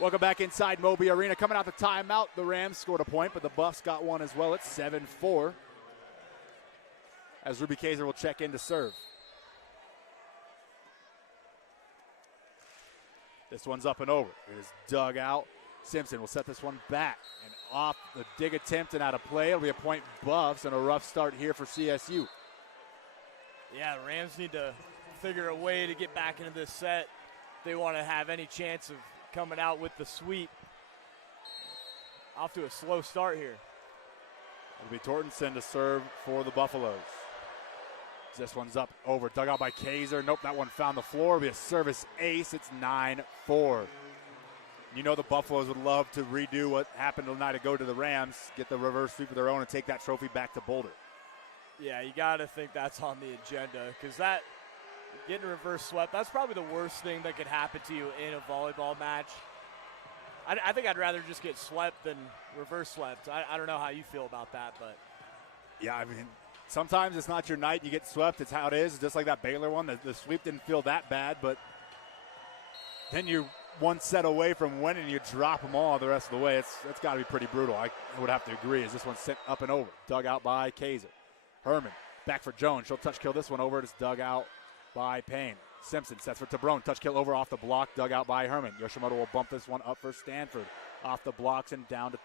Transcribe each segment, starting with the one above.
Welcome back inside Moby Arena. Coming out the timeout, the Rams scored a point, but the Buffs got one as well. It's 7-4. As Ruby Kaiser will check in to serve. This one's up and over. It is dug out. Simpson will set this one back. And off the dig attempt and out of play. It'll be a point Buffs and a rough start here for CSU. Yeah, the Rams need to figure a way to get back into this set if they want to have any chance of coming out with the sweep. Off to a slow start here. It'll be Tortensen to serve for the Buffaloes. This one's up over, dug out by Kaiser. Nope, that one found the floor. It'll be a service ace. It's 9-4. You know the Buffaloes would love to redo what happened tonight to go to the Rams, get the reverse sweep of their own, and take that trophy back to Boulder. Yeah, you got to think that's on the agenda, because that getting reverse swept, that's probably the worst thing that could happen to you in a volleyball match. I think I'd rather just get swept than reverse swept. I don't know how you feel about that, but. Yeah, I mean, sometimes it's not your night. You get swept. It's how it is. Just like that Baylor one. The sweep didn't feel that bad, but then you're one set away from winning. You drop them all the rest of the way. It's got to be pretty brutal. I would have to agree. As this one's sent up and over. Dug out by Kaiser. Herman back for Jones. She'll touch kill this one over. It's dug out by Payne. Simpson sets for Tabrone. Touch kill over off the block. Dug out by Herman. Yoshimoto will bump this one up for Stanford. Off the blocks and down to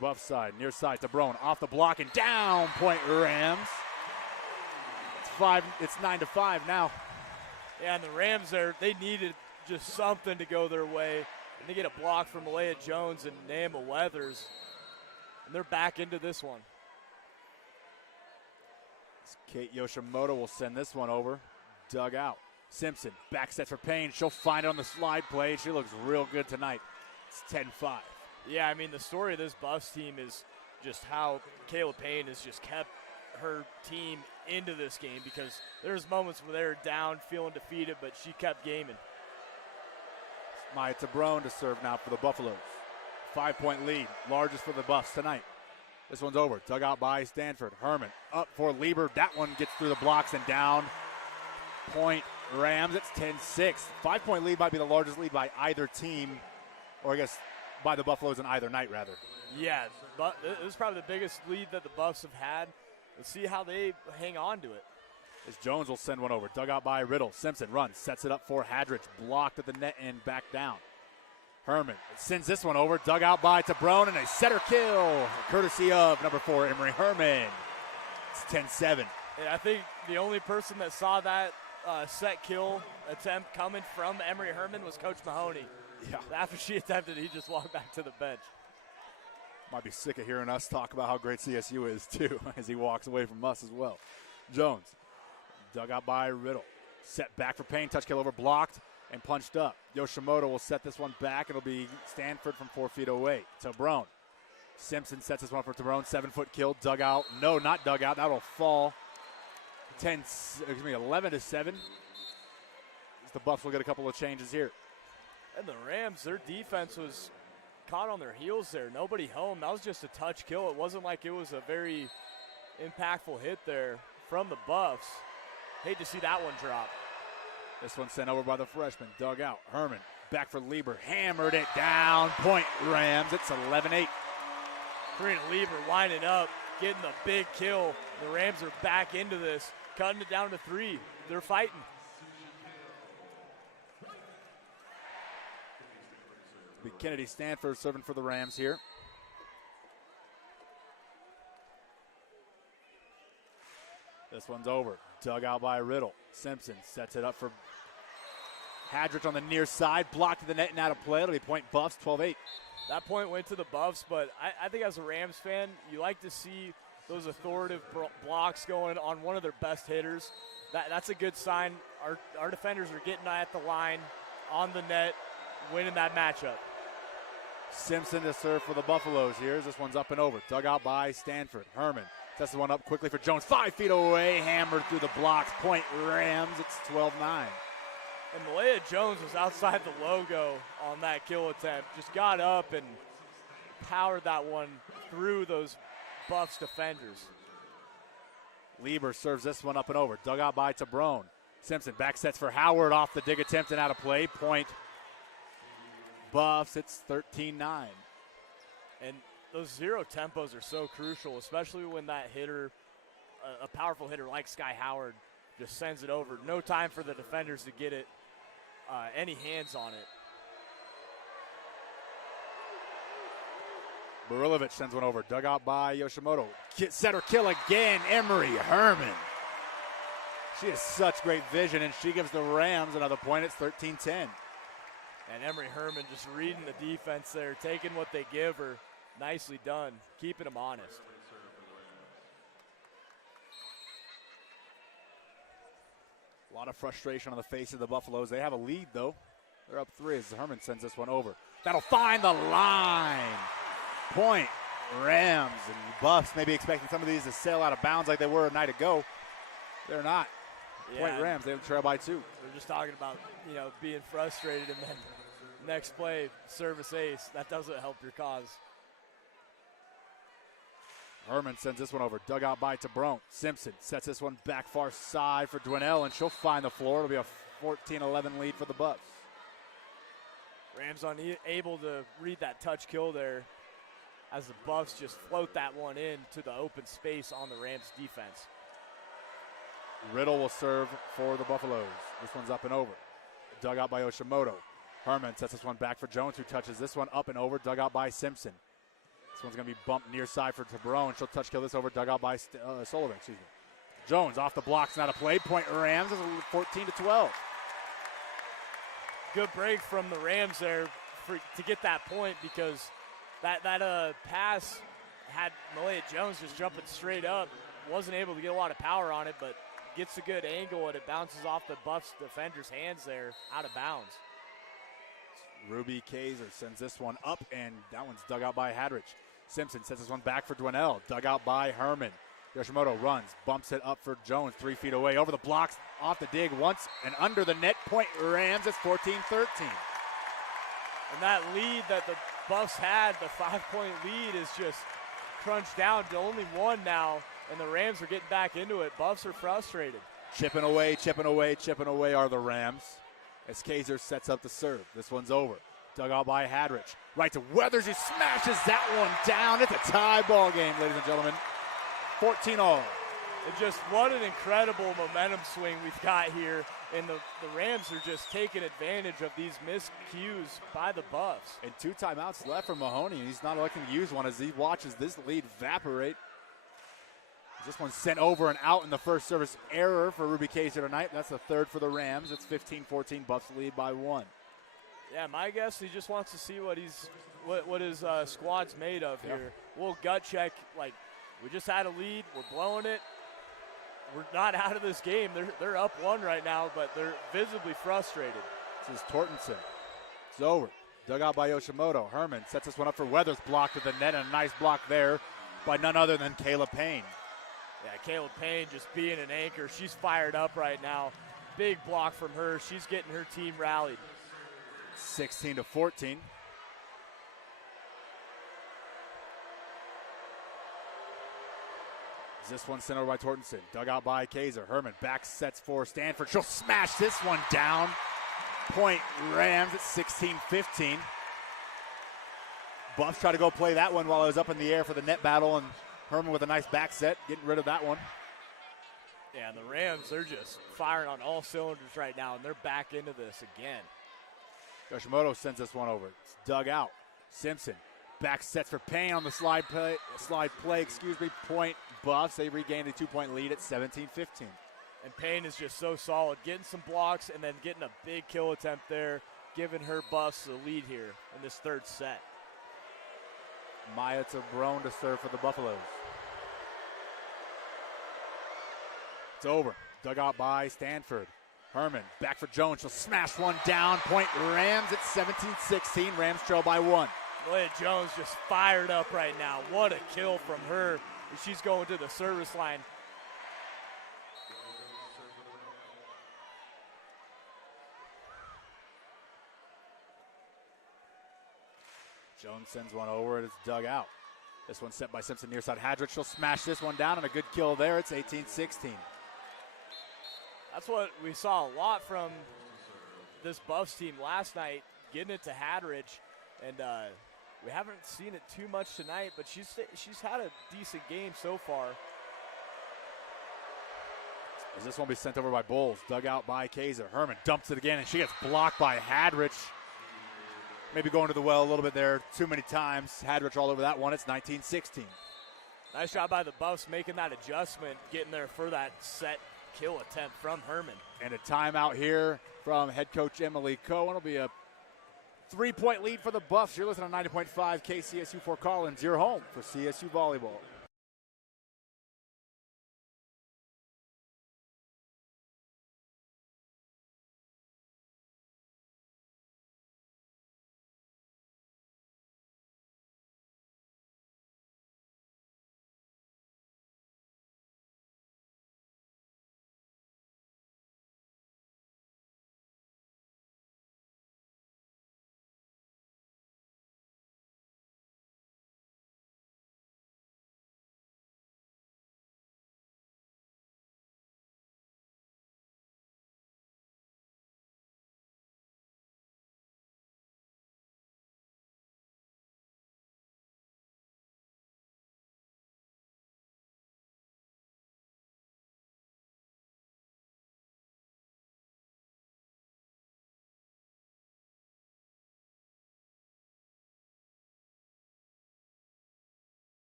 Buff side. Near side. Tabrone off the block and down. Point Rams. It's 9-5 now. Yeah, and the Rams they needed just something to go their way. And they get a block from Malaya Jones and Naima Weathers. And they're back into this one. Kate Yoshimoto will send this one over. Dug out. Simpson back set for Payne. She'll find it on the slide play. She looks real good tonight. It's 10-5. Yeah, I mean, the story of this Buffs team is just how Kayla Payne has just kept her team into this game, because there's moments where they're down, feeling defeated, but she kept gaming. Maya Tabrone to serve now for the Buffaloes. 5-point lead, largest for the Buffs tonight. This one's over. Dug out by Stanford. Herman up for Lieber. That one gets through the blocks and down. Point Rams. It's 10-6. 5-point lead might be the largest lead by either team, or I guess by the Buffaloes in either night, rather. Yeah, but this is probably the biggest lead that the Buffs have had. Let's see how they hang on to it. As Jones will send one over. Dug out by Riddle. Simpson runs. Sets it up for Hadrich. Blocked at the net and back down. Herman sends this one over. Dug out by Tabrone, and a setter kill, courtesy of number 4, Emery Herman. It's 10-7. And I think the only person that saw that set kill attempt coming from Emery Herman was Coach Mahoney. Yeah. After she attempted, he just walked back to the bench. Might be sick of hearing us talk about how great CSU is, too, as he walks away from us as well. Jones, dug out by Riddle. Set back for Payne. Touch kill over, blocked and punched up. Yoshimoto will set this one back. It'll be Stanford from 4 feet away. Tabrone. Simpson sets this one for Tabrone. 7-foot kill. Dug out. No, not dug out. That'll fall. 11-7. The Buffs will get a couple of changes here. And the Rams, their defense was caught on their heels there. Nobody home. That was just a touch kill. It wasn't like it was a very impactful hit there from the Buffs. Hate to see that one drop. This one sent over by the freshman. Dug out. Herman back for Lieber. Hammered it down. Point Rams. It's 11-8. Karina Lieber lining up, getting the big kill. The Rams are back into this, cutting it down to 3. They're fighting. Be Kennedy Stanford serving for the Rams here. This one's over. Dug out by Riddle. Simpson sets it up for Hadrich on the near side. Blocked to the net and out of play. It'll be point Buffs, 12-8. That point went to the Buffs, but I think as a Rams fan, you like to see those authoritative blocks going on one of their best hitters. That's a good sign. Our defenders are getting at the line, on the net, winning that matchup. Simpson to serve for the Buffaloes here. This one's up and over. Dug out by Stanford. Herman sets the one up quickly for Jones. 5 feet away. Hammered through the blocks. Point Rams. It's 12-9. And Malaya Jones was outside the logo on that kill attempt. Just got up and powered that one through those Buffs defenders. Lieber serves this one up and over. Dug out by Tabrone. Simpson back sets for Howard off the dig attempt and out of play. Point Buffs, it's 13-9. And those zero tempos are so crucial, especially when that hitter, a powerful hitter like Sky Howard, just sends it over. No time for the defenders to get it, any hands on it. Burilovic sends one over. Dug out by Yoshimoto. Setter kill again. Emery Herman. She has such great vision, and she gives the Rams another point. It's 13-10. And Emery Herman just reading the defense there, taking what they give her. Nicely done, keeping them honest. A lot of frustration on the face of the Buffaloes. They have a lead, though. They're up 3 as Herman sends this one over. That'll find the line. Point Rams, and Buffs maybe expecting some of these to sail out of bounds like they were a night ago. They're not. Yeah. Point Rams, they have trail by 2. They're just talking about, being frustrated, and then next play, service ace. That doesn't help your cause. Herman sends this one over. Dug out by Tabrone. Simpson sets this one back far side for Dwinell, and she'll find the floor. It'll be a 14-11 lead for the Buffs. Rams unable to read that touch kill there as the Buffs just float that one in to the open space on the Rams defense. Riddle will serve for the Buffaloes. This one's up and over. Dug out by Yoshimoto. Herman sets this one back for Jones, who touches this one up and over. Dug out by Simpson. This one's going to be bumped near side for Tabrone. She'll touch kill this over. Dug out by Sullivan. Jones off the blocks, not a play. Point Rams is 14-12. Good break from the Rams there to get that point, because that pass had Malia Jones just jumping straight up. Wasn't able to get a lot of power on it, but gets a good angle, and it bounces off the Buffs defender's hands there, out of bounds. Ruby Kaiser sends this one up, and that one's dug out by Hadrich. Simpson sets this one back for Dwinell. Dug out by Herman. Yoshimoto runs, bumps it up for Jones, 3 feet away. Over the blocks, off the dig once, and under the net. Point Rams, it's 14-13. And that lead that the Buffs had, the 5-point lead, is just crunched down to only 1 now, and the Rams are getting back into it. Buffs are frustrated. Chipping away are the Rams as Kaiser sets up the serve. This one's over. Dug out by Hadrich. Right to Weathers, who smashes that one down. It's a tie ball game, ladies and gentlemen. 14-all. And just what an incredible momentum swing we've got here. And the Rams are just taking advantage of these miscues by the Buffs. And 2 timeouts left for Mahoney. He's not electing to use one as he watches this lead evaporate. This one's sent over and out in the first service error for Ruby Kaiser tonight. That's the 3rd for the Rams. It's 15-14. Buffs lead by 1. Yeah, my guess, he just wants to see what his squad's made of here. We'll gut check, like, we just had a lead. We're blowing it. We're not out of this game. They're up 1 right now, but they're visibly frustrated. This is Tortenson. It's over. Dug out by Yoshimoto. Herman sets this one up for Weathers. Blocked to the net, and a nice block there by none other than Kayla Payne. Yeah, Kayla Payne just being an anchor. She's fired up right now. Big block from her. She's getting her team rallied. 16-14. This one sent over by Tortenson. Dug out by Kaiser. Herman back sets for Stanford. She'll smash this one down. Point Rams at 16-15. Buffs try to go play that one while it was up in the air for the net battle, and Herman with a nice back set, getting rid of that one. Yeah, the Rams, they're just firing on all cylinders right now, and they're back into this again. Yoshimoto sends this one over. It's dug out. Simpson back sets for Payne on the slide play. Point Buffs. They regained a 2-point lead at 17-15. And Payne is just so solid, getting some blocks and then getting a big kill attempt there, giving her Buffs the lead here in this 3rd set. Maya Tabrone to serve for the Buffaloes. It's over. Dug out by Stanford. Herman back for Jones. She'll smash one down. Point Rams at 17-16. Rams trail by 1. Malia Jones just fired up right now. What a kill from her. She's going to the service line. Jones sends one over, and it's dug out. This one's set by Simpson near side. Hadrich, she'll smash this one down, and a good kill there. It's 18-16. That's what we saw a lot from this Buffs team last night. getting it to Hadridge, and we haven't seen it too much tonight, but she's had a decent game so far. As this one will be sent over by Bowles, dug out by Kaiser. Herman dumps it again, and she gets blocked by Hadrich. Maybe going to the well a little bit there too many times. Hadrich all over that one. It's 19-16. Nice job by the Buffs making that adjustment, getting there for that set kill attempt from Herman. And a timeout here from head coach Emily Cohen. It'll be a 3-point lead for the Buffs. You're listening to 90.5 KCSU Fort Collins, your home for CSU Volleyball.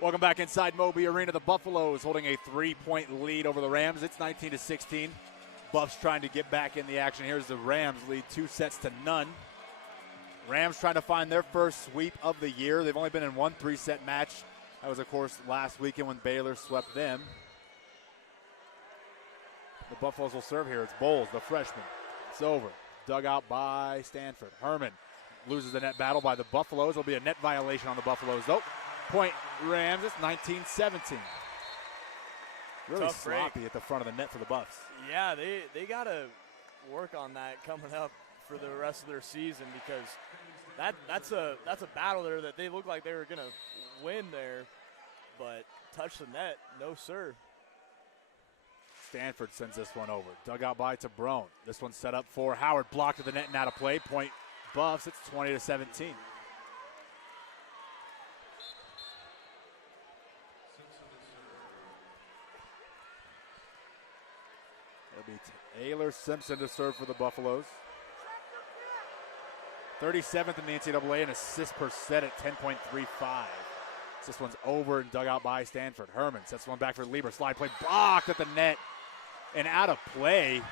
Welcome back inside Moby Arena. The Buffaloes holding a 3-point lead over the Rams. It's 19-16. Buffs trying to get back in the action. Here's the Rams lead 2-0. Rams trying to find their first sweep of the year. They've only been in one 3-set match. That was, of course, last weekend when Baylor swept them. The Buffaloes will serve here. It's Bowles, the freshman. It's over. Dug out by Stanford. Herman loses the net battle by the Buffaloes. There'll be a net violation on the Buffaloes, though. Point Rams, it's 19-17. Really Tough sloppy break at the front of the net for the Buffs. Yeah, they got to work on that coming up for the rest of their season, because that's a battle there that they look like they were going to win there, but touch the net, no sir. Stanford sends this one over. Dug out by Tabrone. This one's set up for Howard, blocked to the net and out of play. Point Buffs, it's 20-17. It'll be Taylor Simpson to serve for the Buffaloes. 37th in the NCAA and assist per set at 10.35. This one's over and dug out by Stanford. Herman sets one back for Lieber. Slide play blocked at the net and out of play.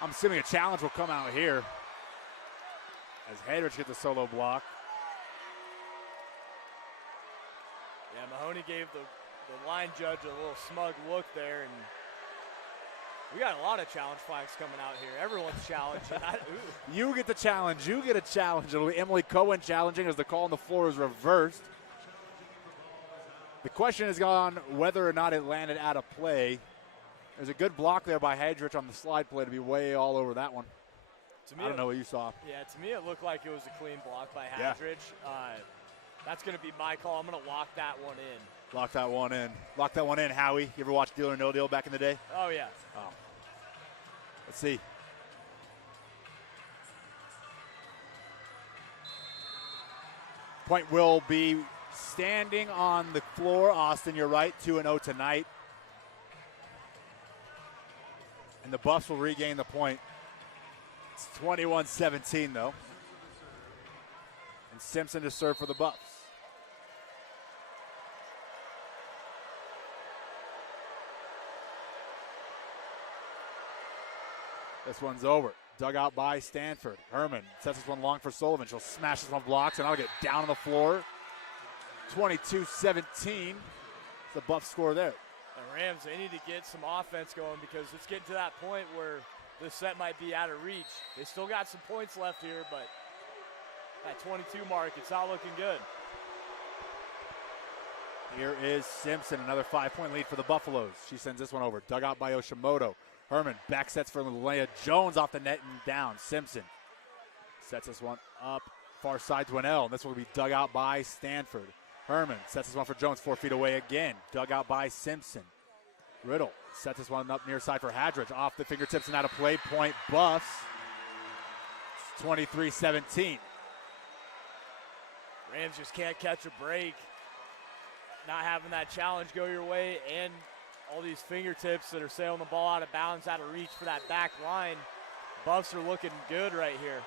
I'm assuming a challenge will come out here as Hadrich gets a solo block. Yeah, Mahoney gave the line judge a little smug look there, and we got a lot of challenge flags coming out here. Everyone's challenging. You get the challenge. You get a challenge. It'll be Emily Cohen challenging as the call on the floor is reversed. The question has gone whether or not it landed out of play. There's a good block there by Hadrich on the slide play to be way all over that one. To me, I don't know what you saw. Yeah, to me it looked like it was a clean block by Hadrich. Yeah. That's going to be my call. I'm going to lock that one in. Lock that one in. Lock that one in, Howie. You ever watch Deal or No Deal back in the day? Oh, yeah. Oh. Let's see. Point will be standing on the floor. Austin, you're right. 2-0 tonight. And the Buffs will regain the point. It's 21-17, though. And Simpson to serve for the Buffs. This one's over. Dug out by Stanford. Herman sets this one long for Sullivan. She'll smash this one blocks, and I'll get down on the floor. 22-17. The Buffs score there. The Rams, they need to get some offense going, because it's getting to that point where this set might be out of reach. They still got some points left here, but that 22 mark, it's not looking good. Here is Simpson, another 5-point lead for the Buffaloes. She sends this one over. Dug out by Yoshimoto. Herman back sets for Leia Jones off the net and down. Simpson sets this one up far side to an L. And this will be dug out by Stanford. Herman sets this one for Jones, 4 feet away again. Dug out by Simpson. Riddle sets this one up near side for Hadrich. Off the fingertips and out of play. Point Buffs. It's 23-17. Rams just can't catch a break. Not having that challenge go your way and all these fingertips that are sailing the ball out of bounds, out of reach for that back line. Buffs are looking good right here.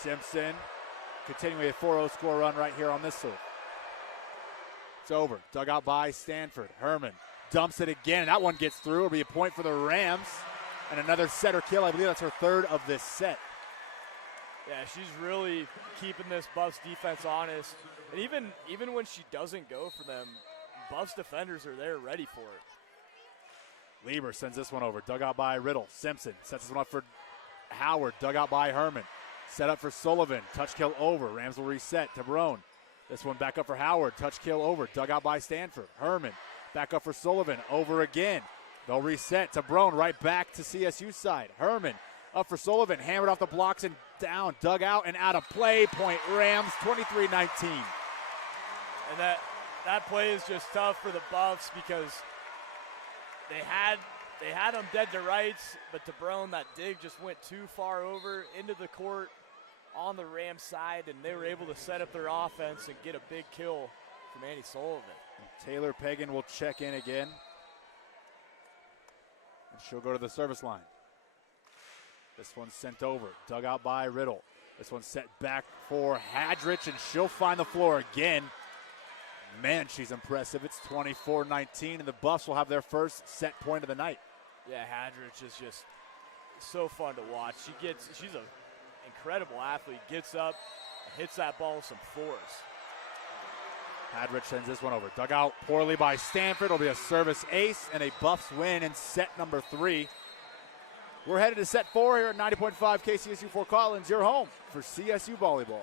Simpson continuing a 4-0 score run right here on this serve. It's over. Dug out by Stanford. Herman dumps it again. That one gets through. It'll be a point for the Rams. And another setter kill. I believe that's her third of this set. Yeah, she's really keeping this Buffs defense honest. And even when she doesn't go for them, Buffs defenders are there ready for it. Lieber sends this one over. Dug out by Riddle. Simpson sets this one up for Howard. Dug out by Herman. Set up for Sullivan. Touch kill over. Rams will reset to Barone. This one back up for Howard. Touch kill over. Dug out by Stanford. Herman back up for Sullivan. Over again. They'll reset to Barone. Right back to CSU side. Herman up for Sullivan. Hammered off the blocks and down. Dug out and out of play. Point Rams 23-19. And that play is just tough for the Buffs because they had them dead to rights, but to Barone, that dig just went too far over into the court on the Rams side, and they were able to set up their offense and get a big kill from Annie Sullivan. Taylor Pagan will check in again. And she'll go to the service line. This one's sent over. Dug out by Riddle. This one's set back for Hadrich, and she'll find the floor again. Man, she's impressive. It's 24-19, and the Buffs will have their first set point of the night. Yeah, Hadrich is just so fun to watch. She's an incredible athlete. Gets up, hits that ball with some force. Hadrich sends this one over. Dug out poorly by Stanford. It'll be a service ace and a Buffs win in set number 3. We're headed to set 4 here at 90.5 KCSU Fort Collins, your home for CSU Volleyball.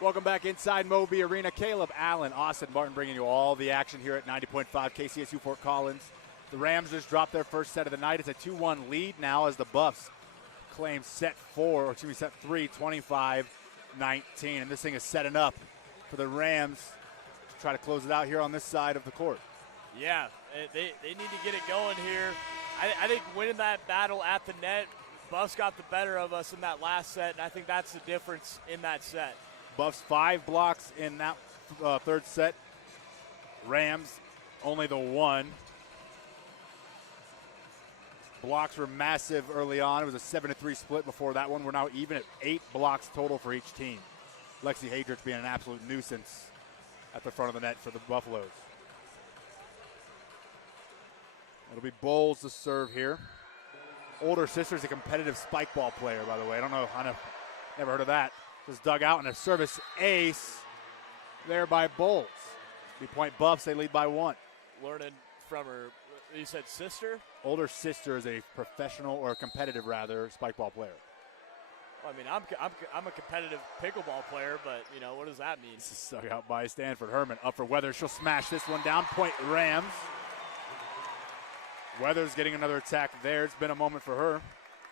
Welcome back inside Moby Arena. Caleb, Allen, Austin Martin bringing you all the action here at 90.5 KCSU Fort Collins. The Rams just dropped their first set of the night. It's a 2-1 lead now as the Buffs claim set 3, 25-19. And this thing is setting up for the Rams to try to close it out here on this side of the court. Yeah, they need to get it going here. I think winning that battle at the net, Buffs got the better of us in that last set, and I think that's the difference in that set. Buffs 5 blocks in that third set. Rams only the 1. Blocks were massive early on. It was a 7-3 split before that one. We're now even at 8 blocks total for each team. Lexi Hadrich being an absolute nuisance at the front of the net for the Buffaloes. It'll be Bowles to serve here. Older sister's a competitive spike ball player, by the way. I never heard of that. Just dug out and a service ace there by Bowles. 3-point Buffs, they lead by 1. Learning from her, you said sister? Older sister is a professional, or competitive rather, spike ball player. Well, I mean, I'm a competitive pickleball player, but, you know, what does that mean? This is dug out by Stanford. Herman up for Weathers. She'll smash this one down. Point Rams. Weathers getting another attack there. It's been a moment for her.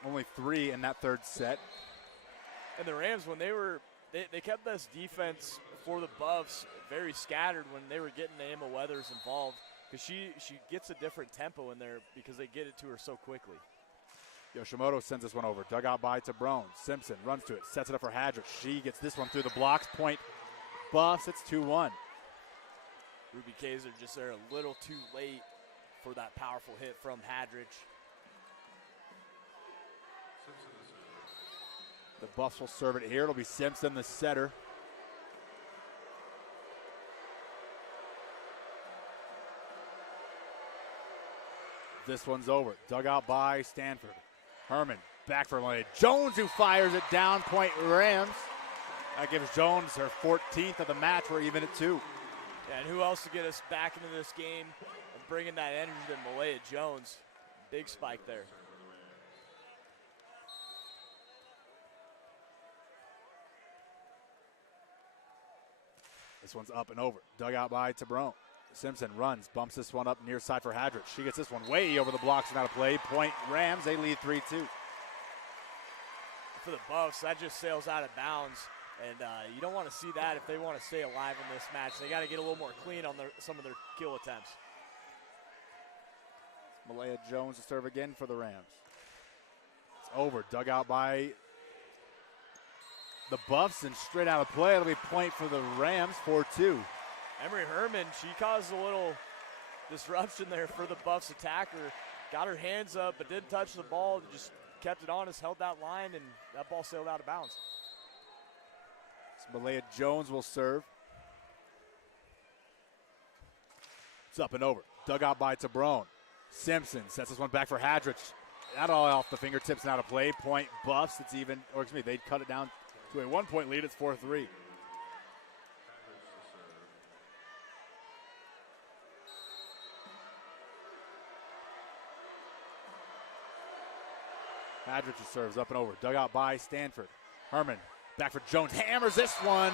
Only 3 in that third set. And the Rams, when they kept this defense for the Buffs very scattered when they were getting Emma Weathers involved, because she gets a different tempo in there because they get it to her so quickly. Yoshimoto sends this one over. Dug out by Tabrone. Simpson runs to it, sets it up for Hadrich. She gets this one through the blocks. Point Buffs. It's 2-1. Ruby Kaiser just there a little too late for that powerful hit from Hadrich. The Buffs will serve it here. It'll be Simpson, the setter. This one's over. Dug out by Stanford. Herman back for Malaya Jones, who fires it down. Point Rams. That gives Jones her 14th of the match. We're even at 2. Yeah, and who else to get us back into this game and bringing that energy than Malaya Jones? Big spike there. This one's up and over. Dug out by Tabrone. Simpson runs, bumps this one up near side for Hadrich. She gets this one way over the blocks and out of play. Point Rams, they lead 3-2. For the Buffs, that just sails out of bounds. And you don't want to see that if they want to stay alive in this match. They got to get a little more clean on some of their kill attempts. Malaya Jones to serve again for the Rams. It's over. Dug out by the Buffs and straight out of play. It'll be point for the Rams, 4-2. Emery Herman, she caused a little disruption there for the Buffs attacker. Got her hands up but didn't touch the ball. Just kept it honest, held that line, and that ball sailed out of bounds. So Malaya Jones will serve. It's up and over. Dug out by Tabrone. Simpson sets this one back for Hadrich. That all off the fingertips and out of play. Point Buffs. It's even, or excuse me, they'd cut it down to a 1-point lead. It's 4-3. Hadrich serves up and over. Dug out by Stanford. Herman back for Jones. Hammers this one.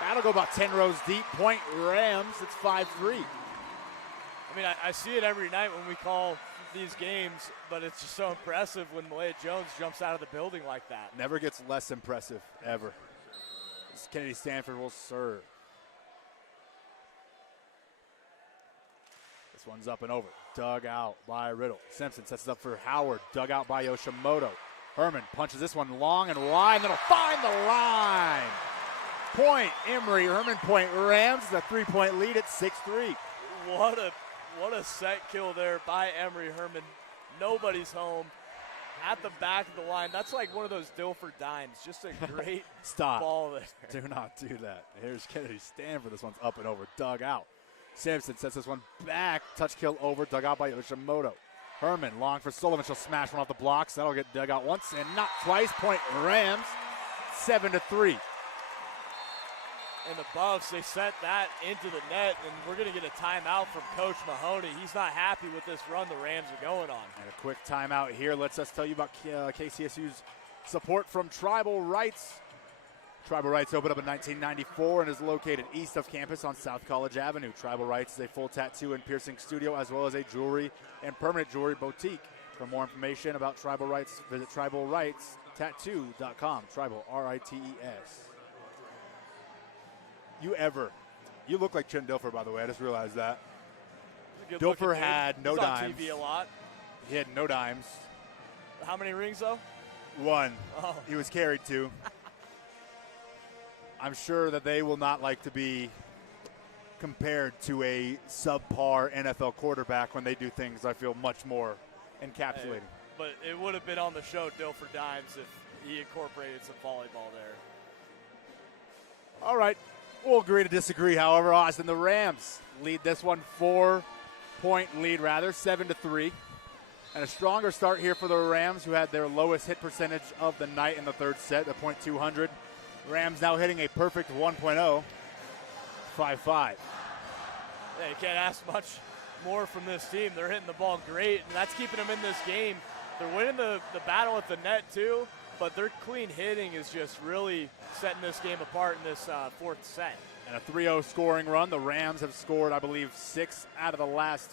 That'll go about 10 rows deep. Point Rams. It's 5-3. I mean, I see it every night when we call these games, but it's just so impressive when Malaya Jones jumps out of the building like that. Never gets less impressive, ever. This Kennedy Stanford will serve. This one's up and over. Dug out by Riddle. Simpson sets it up for Howard. Dug out by Yoshimoto. Herman punches this one long and wide, and it'll find the line. Point Emory. Herman point Rams. The 3-point lead at 6-3. What a set kill there by Emery Herman. Nobody's home. At the back of the line. That's like one of those Dilford dimes. Just a great ball there. Do not do that. Here's Kennedy Stanford. This one's up and over. Dug out. Simpson sets this one back. Touch kill over. Dug out by Yoshimoto. Herman long for Sullivan. She'll smash one off the blocks. That'll get dug out once and not twice. Point Rams. 7-3. And the Buffs, they sent that into the net, and we're going to get a timeout from Coach Mahoney. He's not happy with this run the Rams are going on. And a quick timeout here lets us tell you about KCSU's support from Tribal Rights. Tribal Rights opened up in 1994 and is located east of campus on South College Avenue. Tribal Rights is a full tattoo and piercing studio as well as a jewelry and permanent jewelry boutique. For more information about Tribal Rights, visit tribalrightstattoo.com. Tribal, R-I-T-E-S. You look like Chin Dilfer, by the way. I just realized that. Dilfer had no dimes. He's on TV a lot. He had no dimes. How many rings, though? 1. Oh. He was carried 2. I'm sure that they will not like to be compared to a subpar NFL quarterback when they do things I feel much more encapsulating. Hey, but it would have been on the show Dilfer Dimes if he incorporated some volleyball there. All right. We'll agree to disagree, however. Austin, the Rams lead this one 4-point lead, 7-3. And a stronger start here for the Rams, who had their lowest hit percentage of the night in the third set, the .200. Rams now hitting a perfect 1.0, 5-5. Yeah, you can't ask much more from this team. They're hitting the ball great, and that's keeping them in this game. They're winning the battle at the net, too, but their clean hitting is just really setting this game apart in this fourth set. And a 3-0 scoring run. The Rams have scored, I believe, 6 out of the last,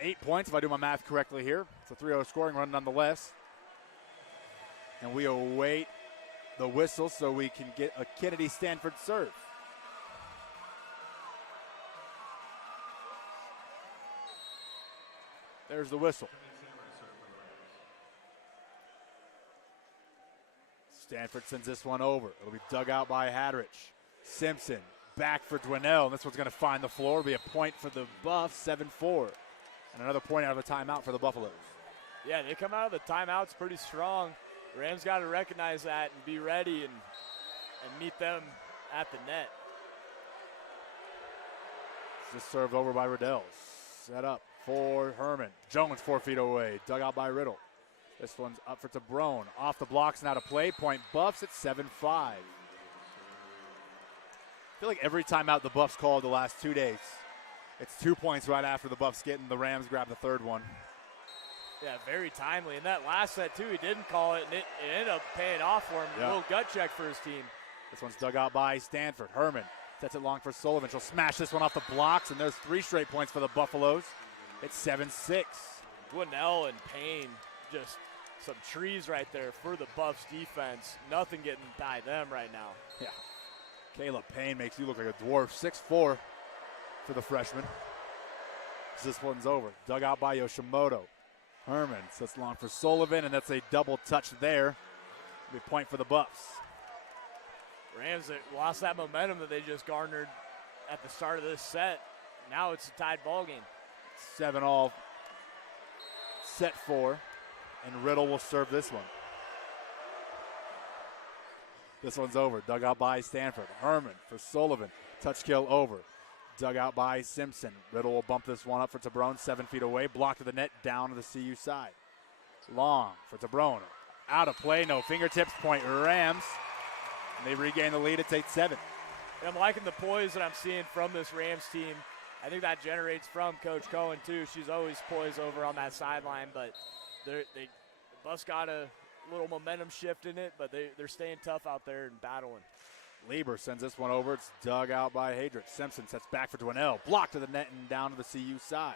8 points, if I do my math correctly here. It's a 3-0 scoring run nonetheless. And we await the whistle so we can get a Kennedy Stanford serve. There's the whistle. Stanford sends this one over. It'll be dug out by Hadrich. Simpson back for Dwinell. This one's going to find the floor. It'll be a point for the Buffs, 7-4. And another point out of a timeout for the Buffaloes. Yeah, they come out of the timeouts pretty strong. Rams got to recognize that and be ready and meet them at the net. Just served over by Riddell. Set up for Herman. Jones 4 feet away. Dug out by Riddle. This one's up for Tabrone. Off the blocks, now to play. Point Buffs at 7-5. I feel like every timeout the Buffs called the last 2 days, it's 2 points right after the Buffs get, and the Rams grab the third one. Yeah, very timely. In that last set, too, he didn't call it, and it ended up paying off for him. Yeah. A little gut check for his team. This one's dug out by Stanford. Herman sets it long for Sullivan. She'll smash this one off the blocks, and there's 3 straight points for the Buffaloes. It's 7-6. Dwinell and Payne, just some trees right there for the Buffs defense. Nothing getting by them right now. Yeah. Caleb Payne makes you look like a dwarf. 6'4" for the freshman. This one's over. Dug out by Yoshimoto. Herman sets long for Sullivan, and that's a double touch there. Big point for the Buffs. Rams lost that momentum that they just garnered at the start of this set. Now it's a tied ball game. 7-all. Set 4, and Riddle will serve this one. This one's over. Dug out by Stanford. Herman for Sullivan. Touch kill over. Dug out by Simpson. Riddle will bump this one up for Tabrone, 7 feet away. Blocked to the net, down to the CU side. Long for Tabrone. Out of play, no fingertips. Point Rams. And they regain the lead. It's 8-7. And I'm liking the poise that I'm seeing from this Rams team. I think that generates from Coach Cohen, too. She's always poised over on that sideline, but the Buffs got a little momentum shift in it, but they're staying tough out there and battling. Lieber sends this one over. It's dug out by Hadrich. Simpson sets back for Dwinell. Blocked to the net and down to the CU side.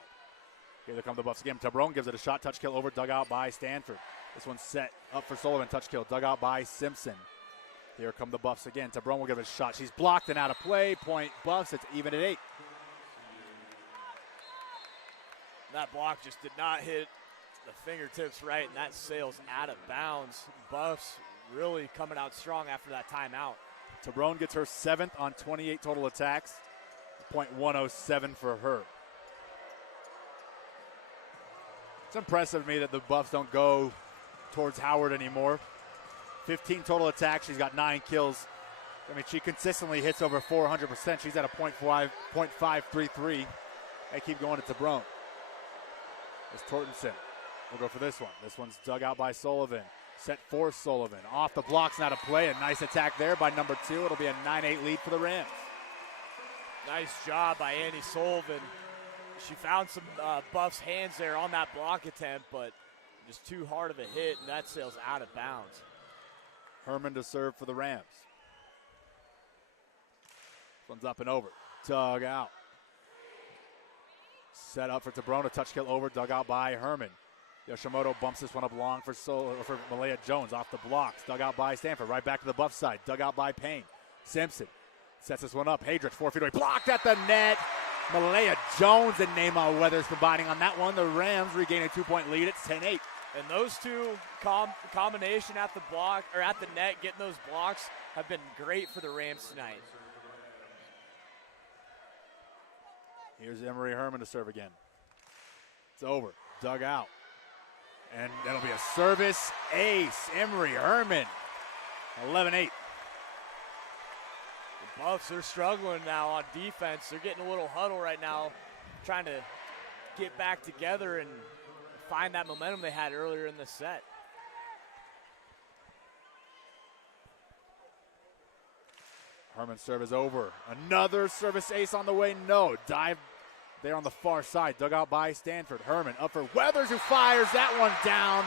Here they come the Buffs again. Tabrone gives it a shot. Touch kill over. Dug out by Stanford. This one's set up for Sullivan. Touch kill. Dug out by Simpson. Here come the Buffs again. Tabrone will give it a shot. She's blocked and out of play. Point Buffs. It's even at 8. That block just did not hit the fingertips right, and that sails out of bounds. Buffs really coming out strong after that timeout. Tabrone gets her 7th on 28 total attacks. .107 for her. It's impressive to me that the Buffs don't go towards Howard anymore. 15 total attacks. She's got 9 kills. I mean, she consistently hits over 400%. She's at a .533. They keep going to Tabrone. It's Tortensen. We'll go for this one. This one's dug out by Sullivan. Set for Sullivan. Off the blocks, now to play. A nice attack there by number 2. It'll be a 9-8 lead for the Rams. Nice job by Annie Sullivan. She found some Buffs' hands there on that block attempt, but just too hard of a hit, and that sails out of bounds. Herman to serve for the Rams. One's up and over. Dug out. Set up for Tabrona. Touch kill over. Dug out by Herman. Yoshimoto bumps this one up long for Malaya Jones off the blocks. Dug out by Stanford. Right back to the Buff side. Dug out by Payne. Simpson sets this one up. Hadrich 4 feet away. Blocked at the net. Malaya Jones and Neymar Weathers combining on that one. The Rams regain a 2-point lead. It's 10-8. And those two combination at the block or at the net, getting those blocks, have been great for the Rams tonight. Here's Emery Herman to serve again. It's over. Dug out. And that'll be a service ace. Emery Herman. 11-8. The Buffs are struggling now on defense. They're getting a little huddle right now, trying to get back together and find that momentum they had earlier in the set. Herman's serve is over. Another service ace on the way. No. Dive there on the far side. Dug out by Stanford. Herman up for Weathers, who fires that one down.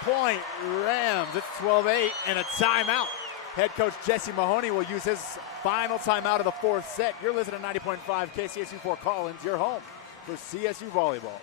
Point Rams. It's 12-8 and a timeout. Head coach Jesse Mahoney will use his final timeout of the fourth set. You're listening to 90.5 KCSU Fort Collins, your home for CSU Volleyball.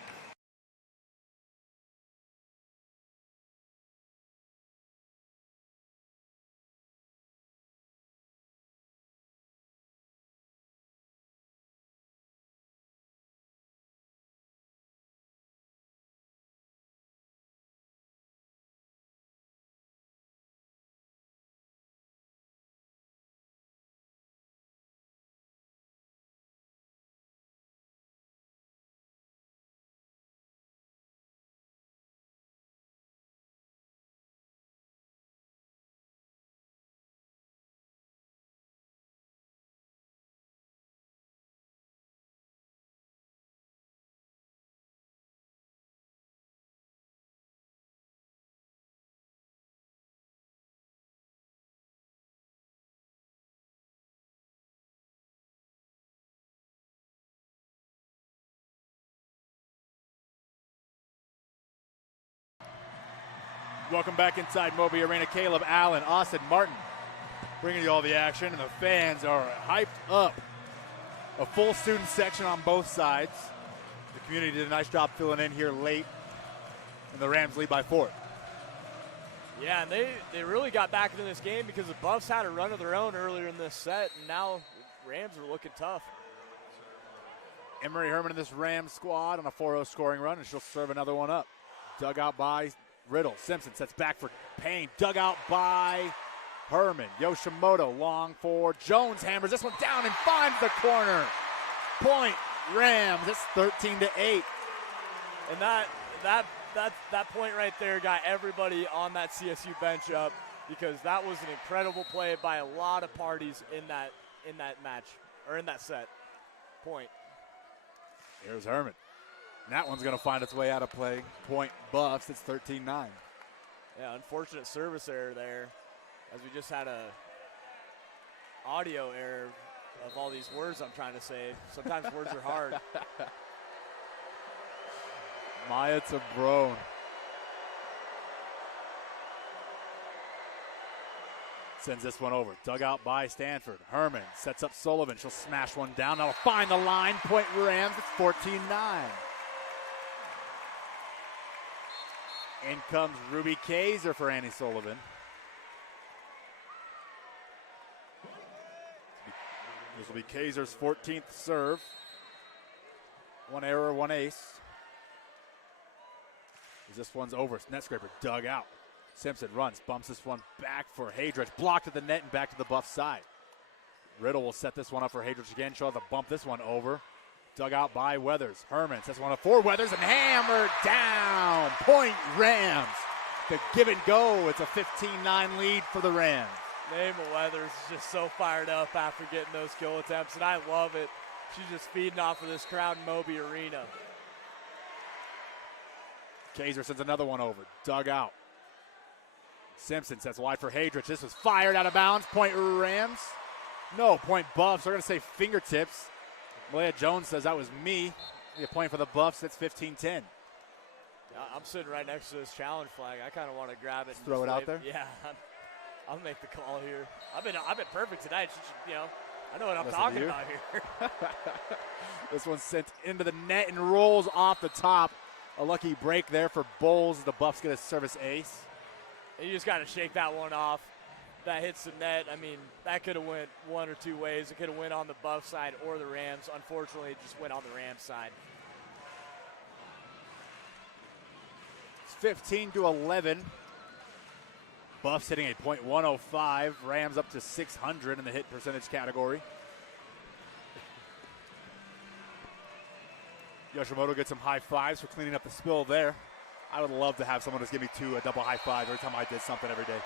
Welcome back inside Moby Arena. Caleb Allen, Austin Martin bringing you all the action, and the fans are hyped up. A full student section on both sides. The community did a nice job filling in here late, and the Rams lead by 4. Yeah, and they really got back into this game because the Buffs had a run of their own earlier in this set, and now the Rams are looking tough. Emery Herman in this Rams squad on a 4-0 scoring run, and she'll serve another one up. Dug out by Riddle. Simpson sets back for Payne. Dug out by Herman. Yoshimoto long for Jones. Hammers this one down and finds the corner. Point Rams. It's 13-8. And that point right there got everybody on that CSU bench up, because that was an incredible play by a lot of parties in that match, or in that set. Point. Here's Herman. And that one's going to find its way out of play. Point Buffs. It's 13-9. Yeah, unfortunate service error there, as we just had a audio error of all these words I'm trying to say. Sometimes words are hard. Maya Tabrone. Sends this one over. Dug out by Stanford. Herman sets up Sullivan. She'll smash one down. That'll find the line. Point Rams. It's 14-9. In comes Ruby Kaiser for Annie Sullivan. This will be Kaiser's 14th serve. One error, one ace. As this one's over. Net scraper dug out. Simpson runs, bumps this one back for Hadrich. Blocked at the net and back to the Buff side. Riddle will set this one up for Hadrich again. She'll have to bump this one over. Dug out by Weathers. Herman sets one up for Weathers and hammered down. Point Rams. The give and go. It's a 15-9 lead for the Rams. Neymar Weathers is just so fired up after getting those kill attempts, and I love it. She's just feeding off of this crowd in Moby Arena. Kaiser sends another one over. Dug out. Simpson sets wide for Hadrich. This was fired out of bounds. Point Rams. No, point Buffs. They're going to say fingertips. Malaya Jones says that was me. A point for the Buffs. That's 15-10. I'm sitting right next to this challenge flag. I kind of want to grab it. Just throw it out there? Yeah. I'll make the call here. I've been perfect tonight. You know, I know what I'm Listen talking about here. This one's sent into the net and rolls off the top. A lucky break there for Bowles. The Buffs get a service ace. You just got to shake that one off. That hits the net. I mean, that could have went one or two ways. It could have went on the Buff side or the Rams. Unfortunately, it just went on the Rams side. It's 15-11. Buffs hitting a .105. Rams up to 600 in the hit percentage category. Yoshimoto gets some high fives for cleaning up the spill there. I would love to have someone just give me a double high five every time I did something every day.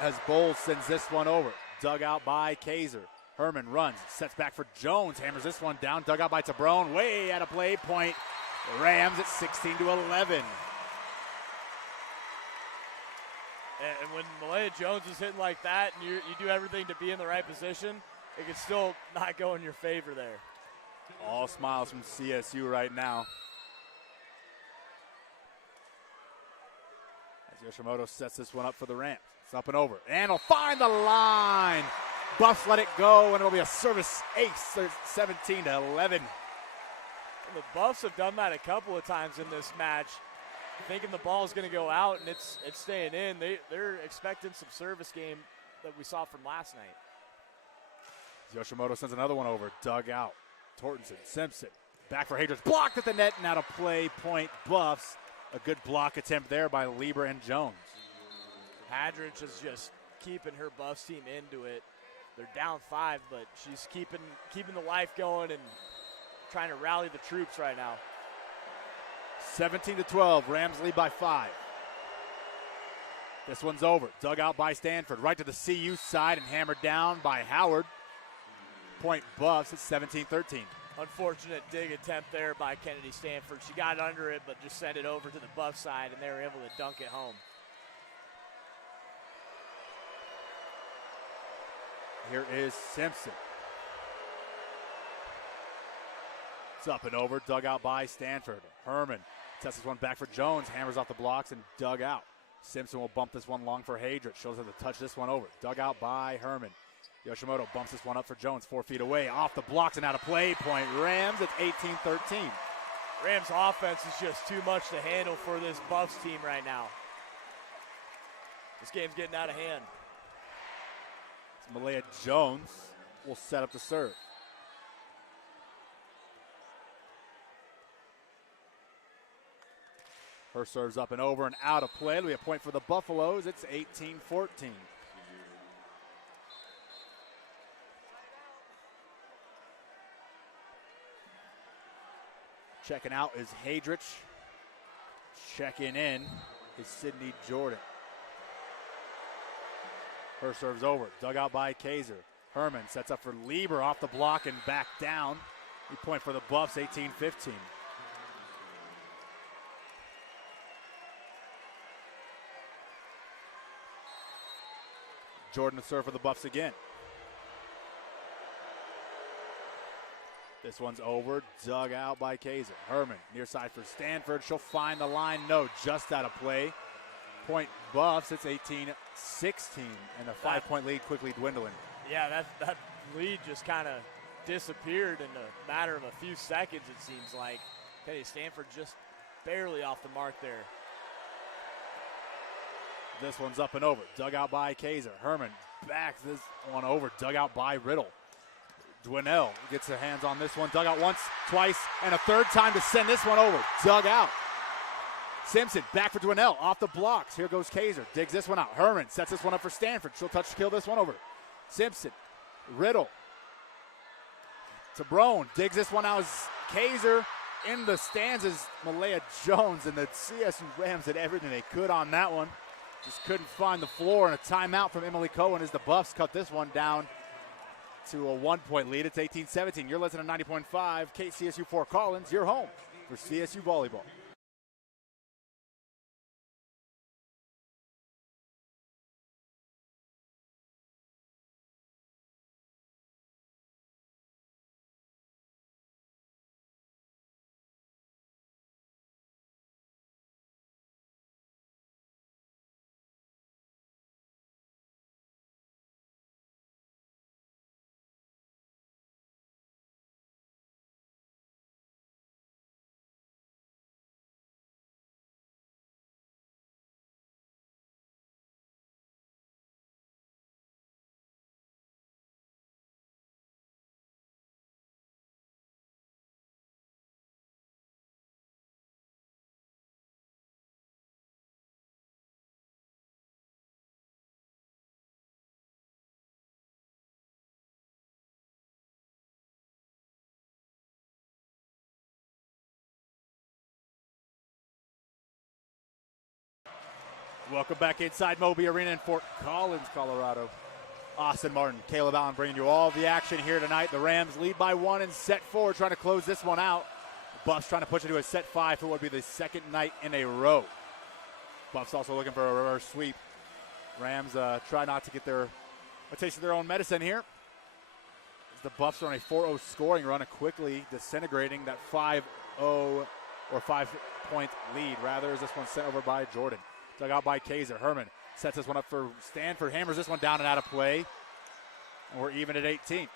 As Bowles sends this one over. Dug out by Kaiser. Herman runs, sets back for Jones, hammers this one down. Dug out by Tabrone, way out of play. Point Rams at 16-11. And when Malaya Jones is hitting like that and you do everything to be in the right position, it can still not go in your favor there. All smiles from CSU right now. As Yoshimoto sets this one up for the Rams. It's up and over. And he'll find the line. Buffs let it go, and it'll be a service ace, 17-11. And the Buffs have done that a couple of times in this match, thinking the ball is going to go out and it's staying in. They're expecting some service game that we saw from last night. Yoshimoto sends another one over. Dug out. Tortenson, Simpson, back for Hadrich. Blocked at the net and out of play. Point Buffs. A good block attempt there by Lieber and Jones. Hadrich is just keeping her Buffs team into it. They're down 5, but she's keeping the life going and trying to rally the troops right now. 17-12. Rams lead by 5. This one's over. Dug out by Stanford. Right to the CU side and hammered down by Howard. Point Buffs at 17-13. Unfortunate dig attempt there by Kennedy Stanford. She got under it, but just sent it over to the Buff side, and they were able to dunk it home. Here is Simpson. It's up and over. Dug out by Stanford. Herman tests this one back for Jones. Hammers off the blocks and dug out. Simpson will bump this one long for Hadrich. Shows her to touch this one over. Dug out by Herman. Yoshimoto bumps this one up for Jones, 4 feet away, off the blocks and out of play. Point Rams at 18-13. Rams offense is just too much to handle for this Buffs team right now. This game's getting out of hand. Malaya Jones will set up the serve. Her serve's up and over and out of play. It'll be a point for the Buffaloes. It's 18-14. Checking out is Hadrich. Checking in is Sydney Jordan. Her serve's over. Dug out by Kaiser. Herman sets up for Lieber off the block and back down. We point for the Buffs, 18-15. Jordan to serve for the Buffs again. This one's over, dug out by Kaiser. Herman, near side for Stanford. She'll find the line. No, just out of play. Point Buffs, it's 18-16, and the 5-point lead quickly dwindling. Yeah, that lead just kind of disappeared in a matter of a few seconds, it seems like. Kennedy Stanford just barely off the mark there. This one's up and over. Dug out by Kaiser. Herman backs this one over. Dug out by Riddle. Dwinell gets their hands on this one. Dug out once, twice, and a third time to send this one over. Dug out. Simpson back for Dwinell. Off the blocks. Here goes Kaiser. Digs this one out. Herman sets this one up for Stanford. She'll touch to kill this one over. Simpson. Riddle. Tabrone digs this one out as Kaiser in the stands as Malaya Jones, and the CSU Rams did everything they could on that one. Just couldn't find the floor, and a timeout from Emily Cohen as the Buffs cut this one down to a 1-point lead. It's 18-17. You're listening to 90.5 KCSU Fort Collins, your home for CSU Volleyball. Welcome back inside Moby Arena in Fort Collins, Colorado. Austin Martin, Caleb Allen bringing you all the action here tonight. The Rams lead by 1 in set 4, trying to close this one out. Buffs trying to push it to a set 5 for what would be the second night in a row. Buffs also looking for a reverse sweep. Rams try not to get a taste of their own medicine here. As the Buffs are on a 4-0 scoring run, quickly disintegrating that 5-0 or 5-point lead. Rather, as this one sent over by Jordan. Dug out by Kaiser. Herman sets this one up for Stanford. Hammers this one down and out of play. And we're even at 18.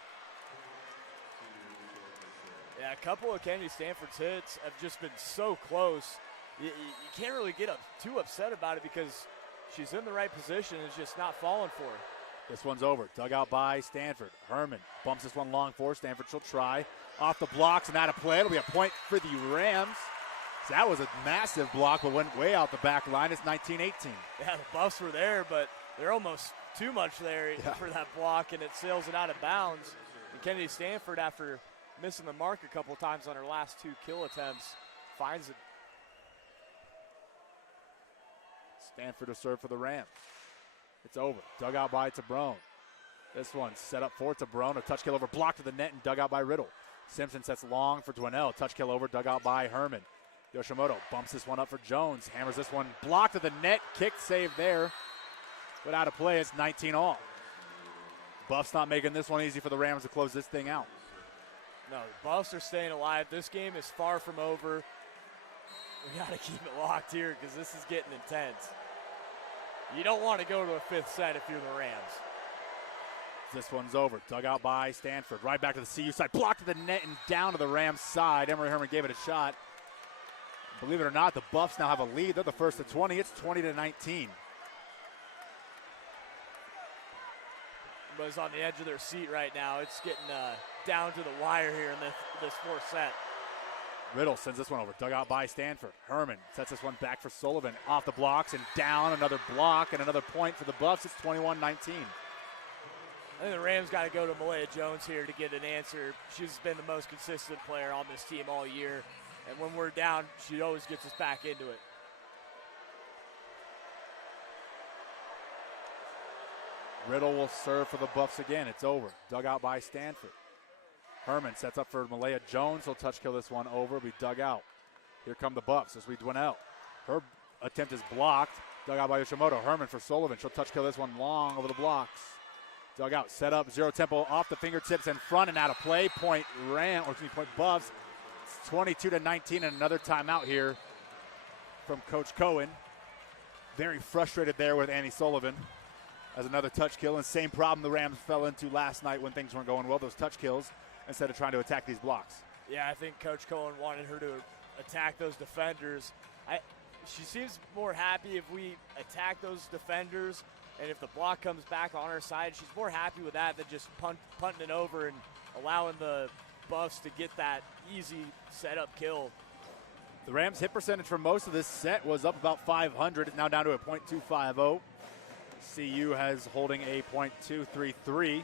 Yeah, a couple of Kennedy Stanford's hits have just been so close. You can't really get too upset about it because she's in the right position. It's just not falling for her. This one's over. Dug out by Stanford. Herman bumps this one long for Stanford. She'll try. Off the blocks and out of play. It'll be a point for the Rams. So that was a massive block, but went way out the back line. It's 19-18. Yeah, the Buffs were there, but they're almost too much there for that block, and it sails it out of bounds. And Kennedy Stanford, after missing the mark a couple times on her last 2 kill attempts, finds it. Stanford to serve for the Rams. It's over. Dug out by Tabrone. This one set up for Tabrone. A touch kill over, blocked to the net, and dug out by Riddle. Simpson sets long for Dwinell. Touch kill over, dug out by Herman. Yoshimoto bumps this one up for Jones. Hammers this one, blocked to the net. Kick save there. But out of play, it's 19-all. Buffs not making this one easy for the Rams to close this thing out. No, the Buffs are staying alive. This game is far from over. We got to keep it locked here because this is getting intense. You don't want to go to a 5th set if you're the Rams. This one's over. Dug out by Stanford. Right back to the CU side. Blocked to the net and down to the Rams side. Emory Herman gave it a shot. Believe it or not, the Buffs now have a lead. They're the first to 20. It's 20-19. Everybody's on the edge of their seat right now. It's getting down to the wire here in this 4th set. Riddle sends this one over. Dug out by Stanford. Herman sets this one back for Sullivan. Off the blocks and down. Another block and another point for the Buffs. It's 21-19. I think the Rams got to go to Malaya Jones here to get an answer. She's been the most consistent player on this team all year. And when we're down, she always gets us back into it. Riddle will serve for the Buffs again. It's over. Dug out by Stanford. Herman sets up for Malaya Jones. He'll touch kill this one over. Be dug out. Here come the Buffs. This will be Dwinell. Her attempt is blocked. Dug out by Yoshimoto. Herman for Sullivan. She'll touch kill this one long over the blocks. Dug out. Set up. Zero tempo off the fingertips in front and out of play. Point Buffs. It's 22-19 and another timeout here from Coach Cohen. Very frustrated there with Annie Sullivan as another touch kill. And same problem the Rams fell into last night when things weren't going well, those touch kills, instead of trying to attack these blocks. Yeah, I think Coach Cohen wanted her to attack those defenders. She seems more happy if we attack those defenders, and if the block comes back on our side, she's more happy with that than just punting it over and allowing the Buffs to get that easy setup kill. The Rams' hit percentage for most of this set was up about 500. It's now down to a .250. CU has holding a .233.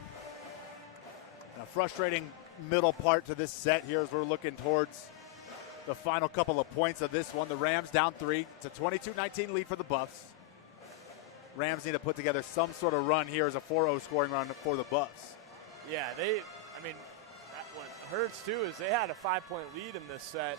A frustrating middle part to this set here as we're looking towards the final couple of points of this one. The Rams down 3. It's a 22-19 lead for the Buffs. Rams need to put together some sort of run here as a 4-0 scoring run for the Buffs. Yeah, what hurts too is they had a 5-point lead in this set,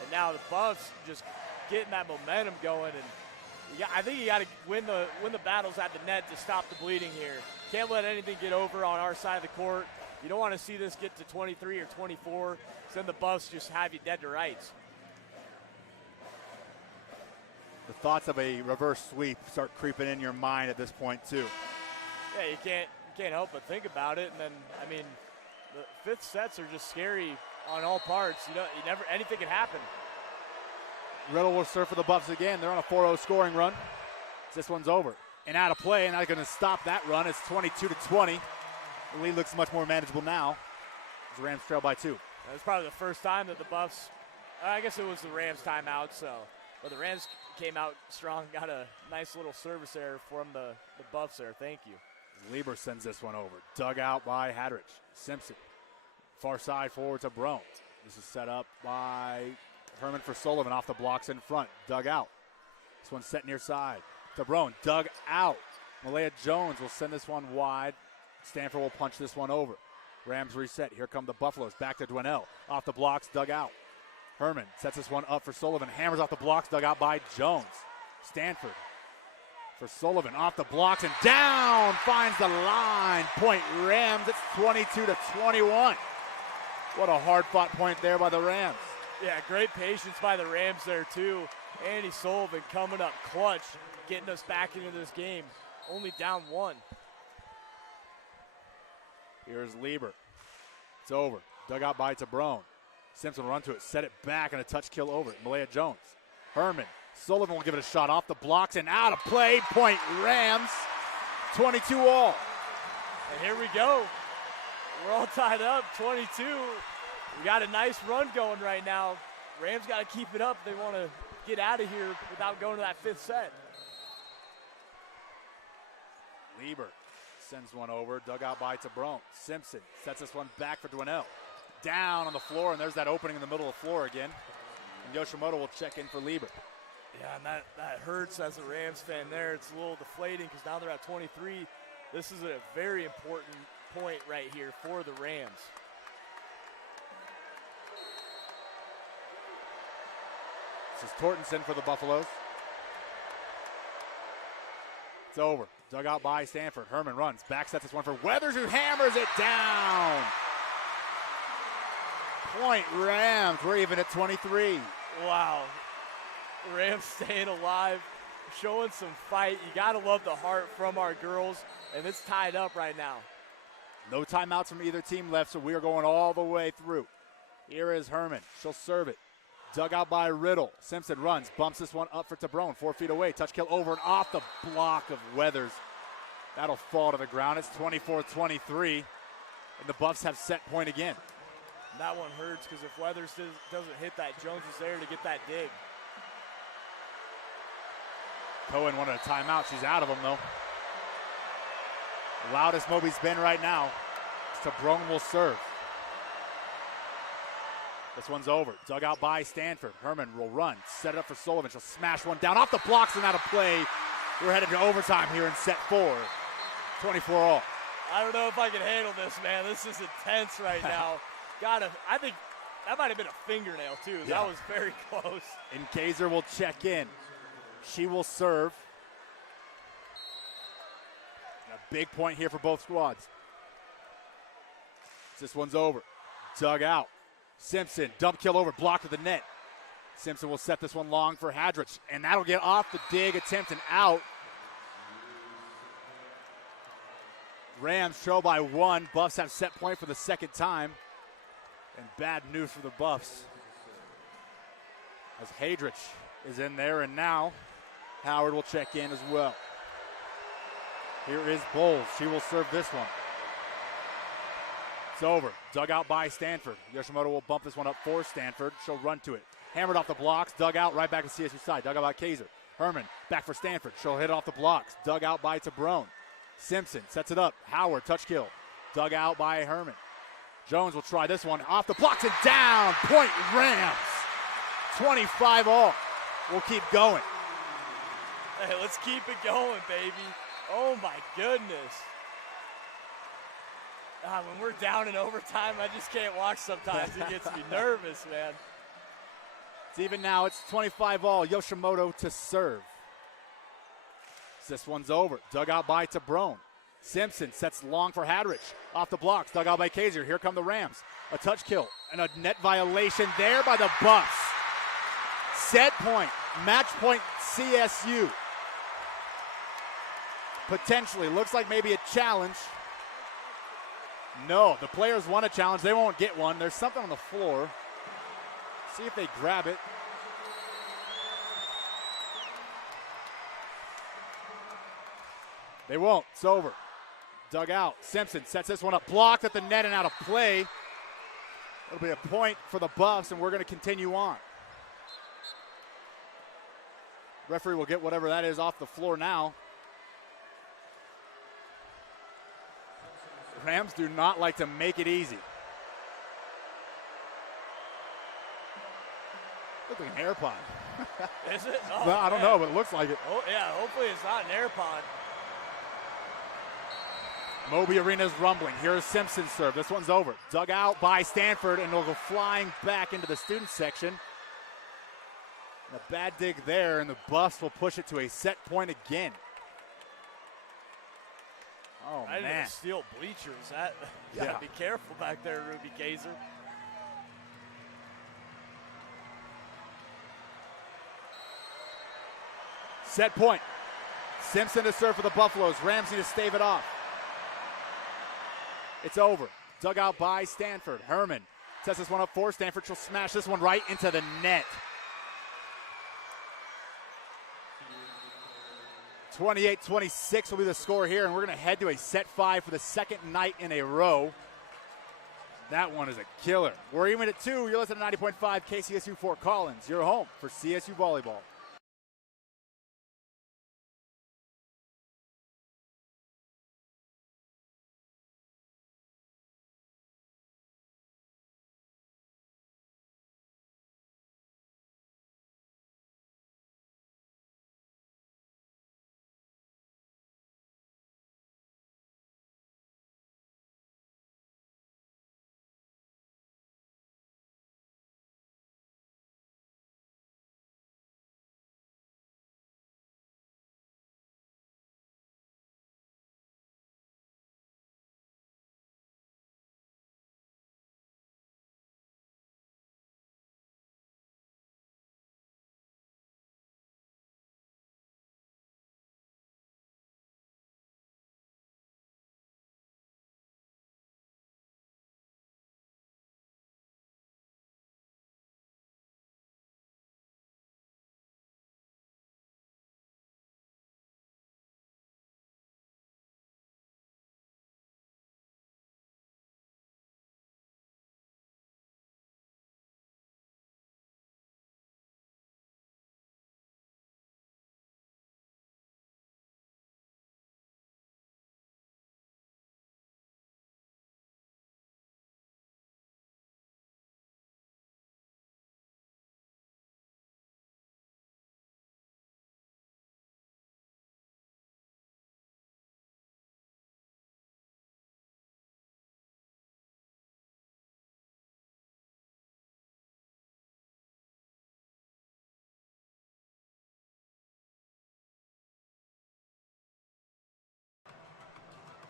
and now the Buffs just getting that momentum going. And I think you got to win the battles at the net to stop the bleeding here. Can't let anything get over on our side of the court. You don't want to see this get to 23 or 24. So then the Buffs just have you dead to rights. The thoughts of a reverse sweep start creeping in your mind at this point too. Yeah, you can't help but think about it. And then the 5th sets are just scary on all parts. Anything can happen. Riddle will serve for the Buffs again. They're on a 4-0 scoring run. This one's over and out of play, and not going to stop that run. It's 22-20. The lead looks much more manageable now. The Rams trail by 2. That was probably the first time that the Buffs, I guess it was the Rams timeout, but the Rams came out strong, got a nice little service error from the Buffs there. Thank you. Lieber sends this one over. Dug out by Hadrich. Simpson. Far side forward to Brone. This is set up by Herman for Sullivan off the blocks in front. Dug out. This one's set near side. DeBrone dug out. Malaya Jones will send this one wide. Stanford will punch this one over. Rams reset. Here come the Buffaloes. Back to Dwinell. Off the blocks, dug out. Herman sets this one up for Sullivan. Hammers off the blocks, dug out by Jones. Stanford for Sullivan. Off the blocks and down. Finds the line. Point Rams. It's 22-21. What a hard-fought point there by the Rams. Yeah, great patience by the Rams there, too. Andy Sullivan coming up clutch, getting us back into this game. Only down 1. Here's Lieber. It's over. Dug out by Tabrone. Simpson will run to it, set it back, and a touch kill over it. Malaya Jones. Herman. Sullivan will give it a shot off the blocks and out of play. Point Rams. 22 all. And here we go. We're all tied up, 22. We got a nice run going right now. Rams got to keep it up. They want to get out of here without going to that 5th set. Lieber sends one over, dug out by Tabrone. Simpson sets this one back for Dwinell. Down on the floor, and there's that opening in the middle of the floor again. And Yoshimoto will check in for Lieber. Yeah, and that hurts as a Rams fan there. It's a little deflating because now they're at 23. This is a very important point right here for the Rams. This is Tortensen for the Buffaloes. It's over. Dug out by Stanford. Herman runs. Back sets this one for Weathers, who hammers it down. Point Rams. We're even at 23. Wow. Rams staying alive, showing some fight. You got to love the heart from our girls, and it's tied up right now. No timeouts from either team left, so we are going all the way through. Here is Herman. She'll serve it. Dug out by Riddle. Simpson runs, bumps this one up for Tabrone. 4 feet away. Touch kill over and off the block of Weathers. That'll fall to the ground. It's 24-23, and the Buffs have set point again. That one hurts because if Weathers doesn't hit that, Jones is there to get that dig. Cohen wanted a timeout. She's out of them, though. The loudest Moby's been right now. Tabrone will serve. This one's over. Dug out by Stanford. Herman will run. Set it up for Sullivan. She'll smash one down off the blocks and out of play. We're headed to overtime here in set 4. 24 all. I don't know if I can handle this, man. This is intense right now. I think that might have been a fingernail, too. Yeah. That was very close. And Kaiser will check in. She will serve. A big point here for both squads. This one's over. Dug out. Simpson, dump kill over, blocked to the net. Simpson will set this one long for Hadrich, and that'll get off the dig attempt and out. Rams trail by 1. Buffs have set point for the second time. And bad news for the Buffs, as Hadrich is in there, and now Howard will check in as well. Here is Bowles. She will serve this one. It's over. Dug out by Stanford. Yoshimoto will bump this one up for Stanford. She'll run to it. Hammered off the blocks. Dug out right back to CSU side. Dug out by Kaiser. Herman back for Stanford. She'll hit off the blocks. Dug out by Tabrone. Simpson sets it up. Howard, touch kill. Dug out by Herman. Jones will try this one. Off the blocks and down. Point Rams. 25 all. We'll keep going. Hey, let's keep it going, baby. Oh, my goodness. When we're down in overtime, I just can't watch sometimes. It gets me nervous, man. It's even now. It's 25 all. Yoshimoto to serve. This one's over. Dug out by Tabrone. Simpson sets long for Hadrich. Off the blocks. Dug out by Kaiser. Here come the Rams. A touch kill and a net violation there by the Buffs. Set point. Match point CSU. Potentially. Looks like maybe a challenge. No, the players want a challenge. They won't get one. There's something on the floor. See if they grab it. They won't. It's over. Dug out. Simpson sets this one up. Blocked at the net and out of play. It'll be a point for the Buffs, and we're going to continue on. Referee will get whatever that is off the floor now. Rams do not like to make it easy. Looks like an AirPod. Is it? Oh, No, I don't know, but it looks like it. Oh, yeah, hopefully it's not an AirPod. Moby Arena's rumbling. Here's Simpson's serve. This one's over. Dug out by Stanford, and it'll go flying back into the student section. A bad dig there, and the Buffs will push it to a set point again. Oh, right man. into the steel bleachers. That, you Yeah. gotta be careful back there, Ruby Kaiser. Set point. Simpson to serve for the Buffaloes. Rams need to stave it off. It's over. Dug out by Stanford. Herman sets this one up for Stanford. She'll smash this one right into the net. 28-26 will be the score here, and we're going to head to a set 5 for the second night in a row. That one is a killer. We're even at 2. You're listening to 90.5 KCSU Fort Collins, your home for CSU Volleyball.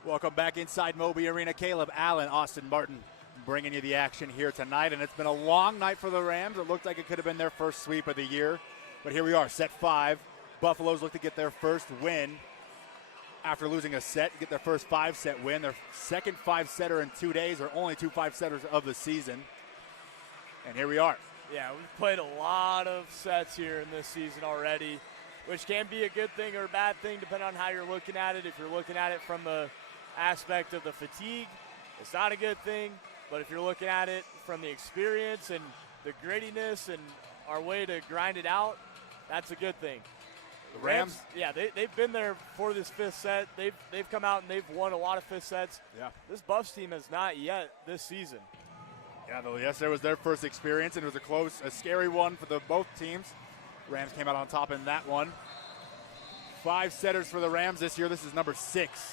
Welcome back inside Moby Arena. Caleb Allen, Austin Martin bringing you the action here tonight. And it's been a long night for the Rams. It looked like it could have been their first sweep of the year. But here we are, set 5. Buffaloes look to get their first win after losing a set, get their first 5-set win. Their second 5-setter in 2 days, or only 2 5-setters of the season. And here we are. Yeah, we've played a lot of sets here in this season already, which can be a good thing or a bad thing depending on how you're looking at it. If you're looking at it from the aspect of the fatigue, it's not a good thing. But if you're looking at it from the experience and the grittiness and our way to grind it out, that's a good thing. The Rams, yeah, they've been there for this 5th set. They've come out and they've won a lot of 5th sets. Yeah. This Buffs team has not yet this season. Yeah, though, yes, there was their first experience, and it was a scary one for both teams. Rams came out on top in that one. 5 setters for the Rams this year. This is number 6.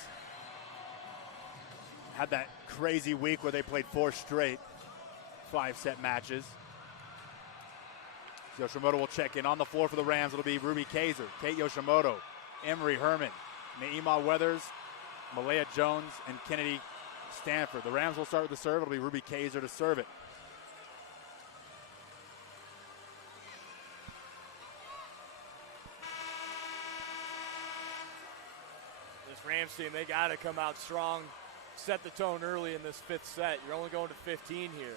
Had that crazy week where they played 4 straight 5-set matches. Yoshimoto will check in. On the floor for the Rams, it'll be Ruby Kaiser, Kate Yoshimoto, Emery Herman, Naima Weathers, Malaya Jones, and Kennedy Stanford. The Rams will start with the serve. It'll be Ruby Kaiser to serve it. This Rams team, they got to come out strong, set the tone early in this 5th set. You're only going to 15 here.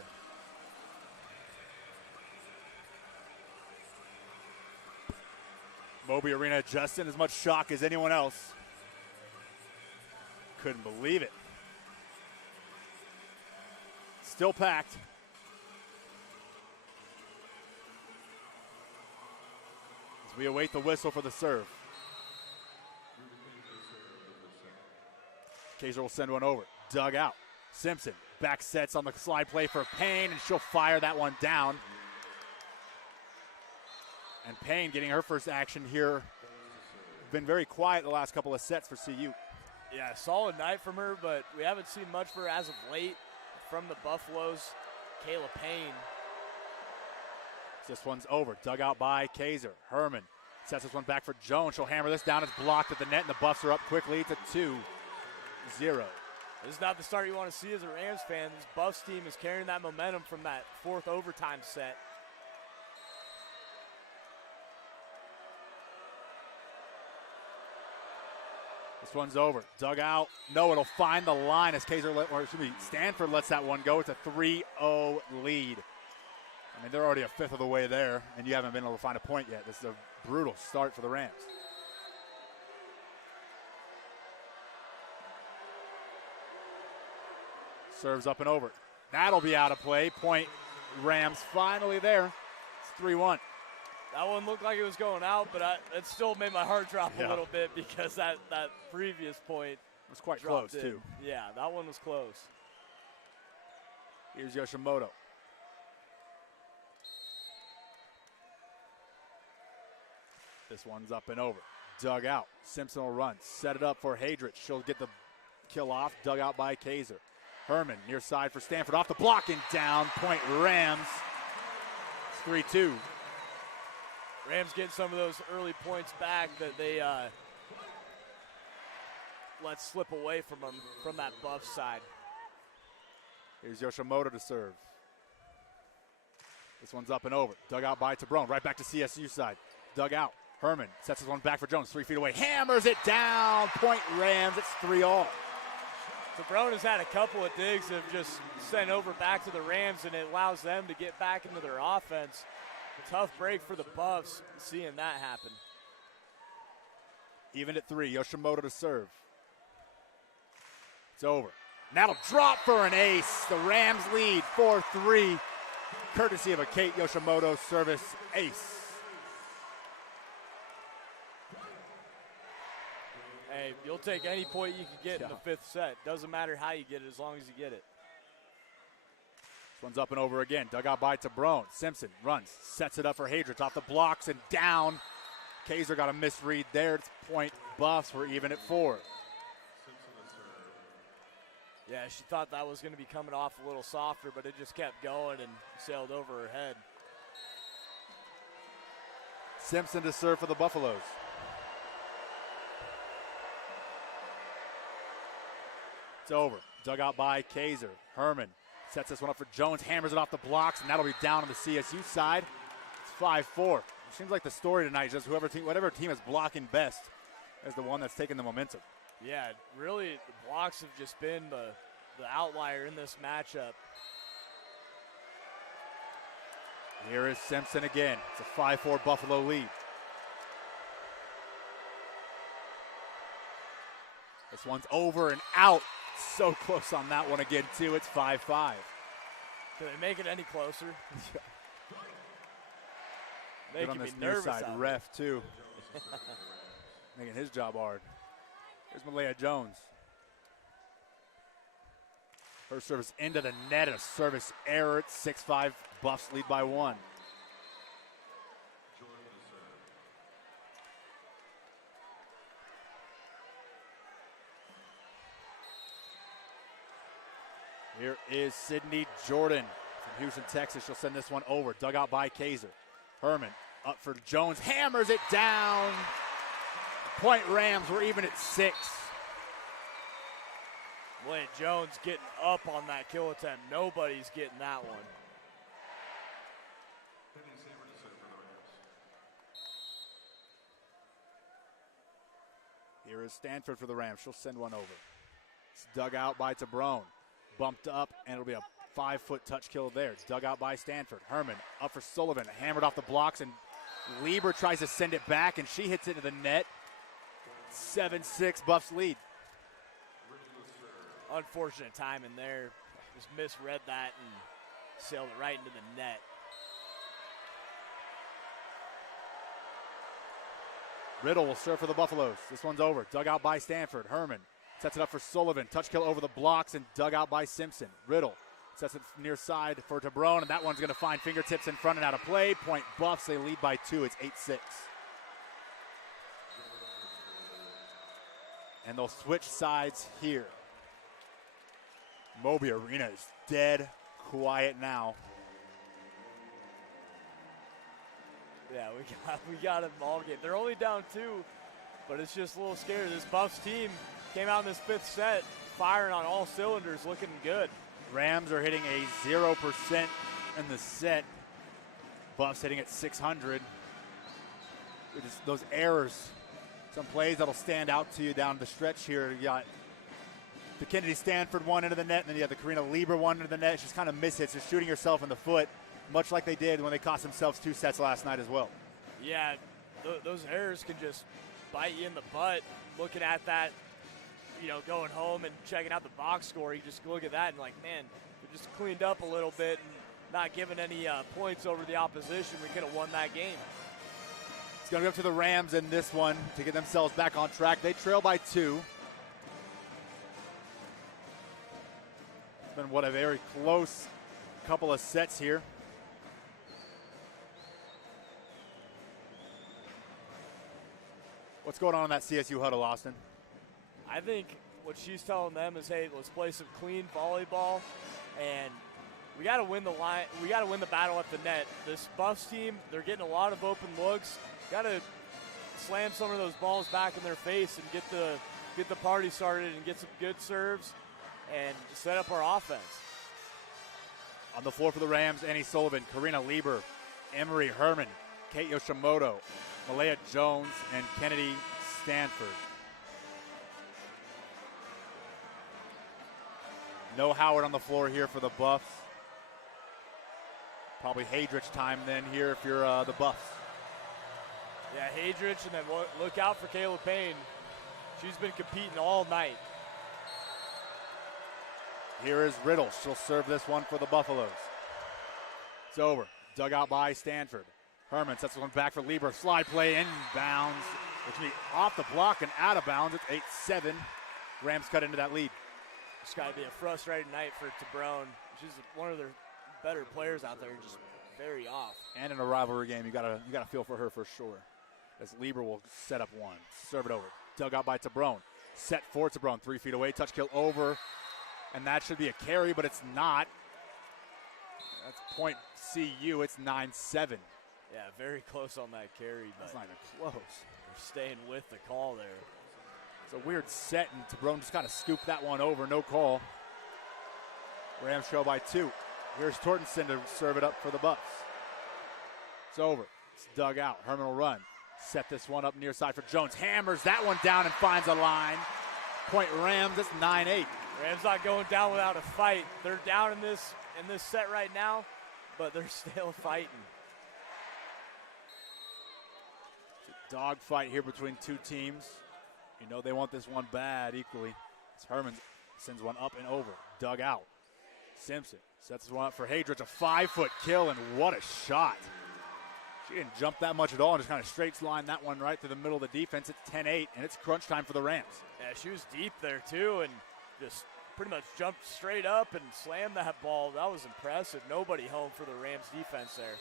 Moby Arena, Justin, as much shock as anyone else. Couldn't believe it. Still packed. As we await the whistle for the serve. Kaiser will send one over. Dug out. Simpson back sets on the slide play for Payne, and she'll fire that one down. And Payne getting her first action here. Been very quiet the last couple of sets for CU. Yeah, solid night from her, but we haven't seen much for her as of late from the Buffaloes. Kayla Payne. This one's over. Dug out by Kaiser. Herman sets this one back for Jones. She'll hammer this down. It's blocked at the net, and the Buffs are up quickly. It's a 2-0. This is not the start you want to see as a Rams fan. This Buffs team is carrying that momentum from that fourth overtime set. This one's over. Dug out. No, it'll find the line as Stanford lets that one go. It's a 3-0 lead. I mean, they're already a fifth of the way there, and you haven't been able to find a point yet. This is a brutal start for the Rams. Serves up and over. That'll be out of play. Point Rams finally there. It's 3-1. That one looked like it was going out, but it still made my heart drop a little bit because that previous point was quite close, too. Yeah, that one was close. Here's Yoshimoto. This one's up and over. Dug out. Simpson will run. Set it up for Hadrich. She'll get the kill off. Dug out by Kaiser. Herman near side for Stanford. Off the block and down. Point Rams. It's 3-2. Rams getting some of those early points back that they let slip away from them from that Buff side. Here's Yoshimoto to serve. This one's up and over. Dug out by Tabrone. Right back to CSU side. Dug out. Herman sets this one back for Jones. 3 feet away. Hammers it down. Point Rams. It's 3-all. Tabrone has had a couple of digs that have just sent over back to the Rams, and it allows them to get back into their offense. Tough break for the Buffs, seeing that happen. Even at 3, Yoshimoto to serve. It's over. That'll drop for an ace. The Rams lead 4-3, courtesy of a Kate Yoshimoto service ace. Hey, you'll take any point you can get in the fifth set. Doesn't matter how you get it as long as you get it. One's up and over again. Dug out by Tabrone. Simpson runs, sets it up for Hadrich off the blocks and down. Kaiser got a misread there. It's point Buffs. We're even at 4. Yeah, she thought that was going to be coming off a little softer, but it just kept going and sailed over her head. Simpson to serve for the Buffaloes. It's over. Dug out by Kaiser. Herman sets this one up for Jones, hammers it off the blocks, and that'll be down on the CSU side. It's 5-4. It seems like the story tonight is just whatever team is blocking best is the one that's taking the momentum. Yeah, really, the blocks have just been the outlier in this matchup. Here is Simpson again. It's a 5-4 Buffalo lead. This one's over and out. So close on that one again, too. It's 5-5. Can they make it any closer? Good on this near side ref, too. Making his job hard. Here's Malaya Jones. Her service into the net, a service error. It's 6-5. Buffs lead by 1. Here is Sydney Jordan from Houston, Texas. She'll send this one over. Dug out by Kaiser. Herman up for Jones. Hammers it down. Point Rams. We're even at 6. Boy, Jones getting up on that kill attempt. Nobody's getting that one. Here is Stanford for the Rams. She'll send one over. It's dug out by Tabrone. Bumped up, and it'll be a 5-foot touch kill there. Dug out by Stanford. Herman up for Sullivan. Hammered off the blocks, and Lieber tries to send it back, and she hits it into the net. 7-6, Buffs lead. Unfortunate timing there. Just misread that and sailed it right into the net. Riddle will serve for the Buffaloes. This one's over. Dug out by Stanford. Herman sets it up for Sullivan. Touch kill over the blocks and dug out by Simpson. Riddle Sets it near side for Tabrone, and that one's going to find fingertips in front and out of play. Point Buffs, they lead by 2. It's 8-6. And they'll switch sides here. Moby Arena is dead quiet now. Yeah, we got them all game. They're only down 2, but it's just a little scary. This Buffs team came out in this 5th set firing on all cylinders, looking good. Rams are hitting a 0% in the set. Buffs hitting at 600. Just those errors, some plays that'll stand out to you down the stretch here. You got the Kennedy Stanford one into the net, and then you have the Karina Lieber one into the net. She's kind of mishits. You're shooting yourself in the foot, much like they did when they cost themselves 2 sets last night as well. Yeah, those errors can just bite you in the butt. Looking at that, going home and checking out the box score, you just look at that and like, man, we just cleaned up a little bit and not giving any points over the opposition. We could have won that game. It's going to be up to the Rams in this one to get themselves back on track. They trail by 2. It's been, a very close couple of sets here. What's going on in that CSU huddle, Austin? I think what she's telling them is, hey, let's play some clean volleyball, and we got to win the line. We got to win the battle at the net. This Buffs team, they're getting a lot of open looks. Got to slam some of those balls back in their face and get the party started and get some good serves and set up our offense. On the floor for the Rams, Annie Sullivan, Karina Lieber, Emery Herman, Kate Yoshimoto, Malaya Jones, and Kennedy Stanford. No Howard on the floor here for the Buffs. Probably Hadrich time then here if you're the Buffs. Yeah, Hadrich, and then look out for Kayla Payne. She's been competing all night. Here is Riddle. She'll serve this one for the Buffaloes. It's over. Dug out by Stanford. Herman sets one back for Lieber. Slide play inbounds, which will be off the block and out of bounds. It's 8-7. Rams cut into that lead. It's got to be a frustrating night for Tabrone. She's one of their better players out there, just very off. And in a rivalry game, you gotta feel for her for sure. As Lieber will set up one, serve it over. Dug out by Tabrone. Set for Tabrone, 3 feet away. Touch kill over, and that should be a carry, but it's not. That's point CU. It's 9-7. Yeah, very close on that carry, but that's not even close. They're staying with the call there. It's a weird set, and Tabrone just kind of scooped that one over. No call. Rams trail by 2. Here's Tortensen to serve it up for the Buffs. It's over. It's dug out. Herman will run. Set this one up near side for Jones. Hammers that one down and finds a line. Point Rams. It's 9-8. Rams not going down without a fight. They're down in this set right now, but they're still fighting. It's a dog fight here between 2 teams. You know they want this one bad equally. As Herman sends one up and over. Dug out. Simpson sets this one up for Hadrich. A 5-foot kill, and what a shot. She didn't jump that much at all and just kind of straight line that one right through the middle of the defense. It's 10-8, and it's crunch time for the Rams. Yeah, she was deep there too and just pretty much jumped straight up and slammed that ball. That was impressive. Nobody home for the Rams defense there.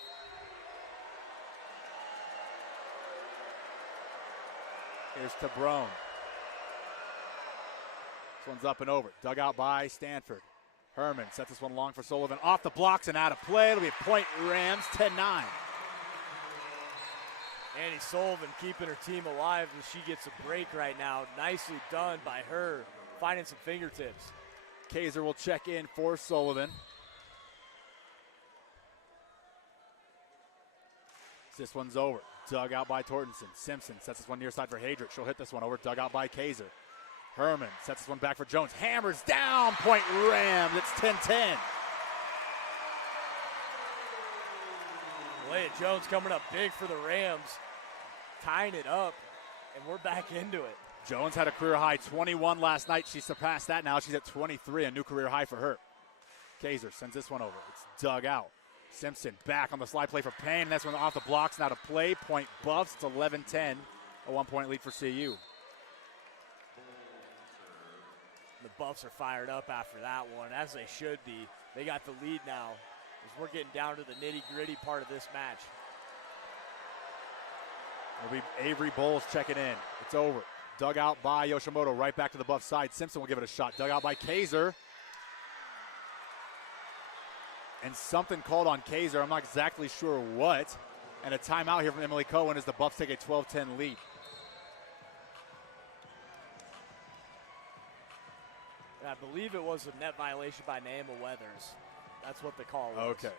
Here's Tabrone. This one's up and over. Dug out by Stanford. Herman sets this one long for Sullivan. Off the blocks and out of play. It'll be a point Rams, 10-9. Annie Sullivan keeping her team alive as she gets a break right now. Nicely done by her, finding some fingertips. Kaiser will check in for Sullivan. This one's over. Dug out by Tortensen. Simpson sets this one near side for Hadrich. She'll hit this one over. Dug out by Kaiser. Herman sets this one back for Jones. Hammers down. Point Rams. It's 10-10. Malaya Jones coming up big for the Rams. Tying it up, and we're back into it. Jones had a career high 21 last night. She surpassed that now. She's at 23, a new career high for her. Kaiser sends this one over. It's dug out. Simpson back on the slide play for Payne. That's one off the blocks, now to play. Point Buffs. It's 11-10. A 1-point lead for CU. The Buffs are fired up after that one, as they should be. they got the lead now as we're getting down to the nitty-gritty part of this match. It'll be Avery Bowles checking in. It's over. Dug out by Yoshimoto, right back to the Buff side. Simpson will give it a shot. Dug out by Kaiser. And something called on Kaiser. I'm not exactly sure what. And a timeout here from Emily Cohen as the Buffs take a 12-10 lead. And I believe it was a net violation by Naima Weathers. That's what the call was. Okay.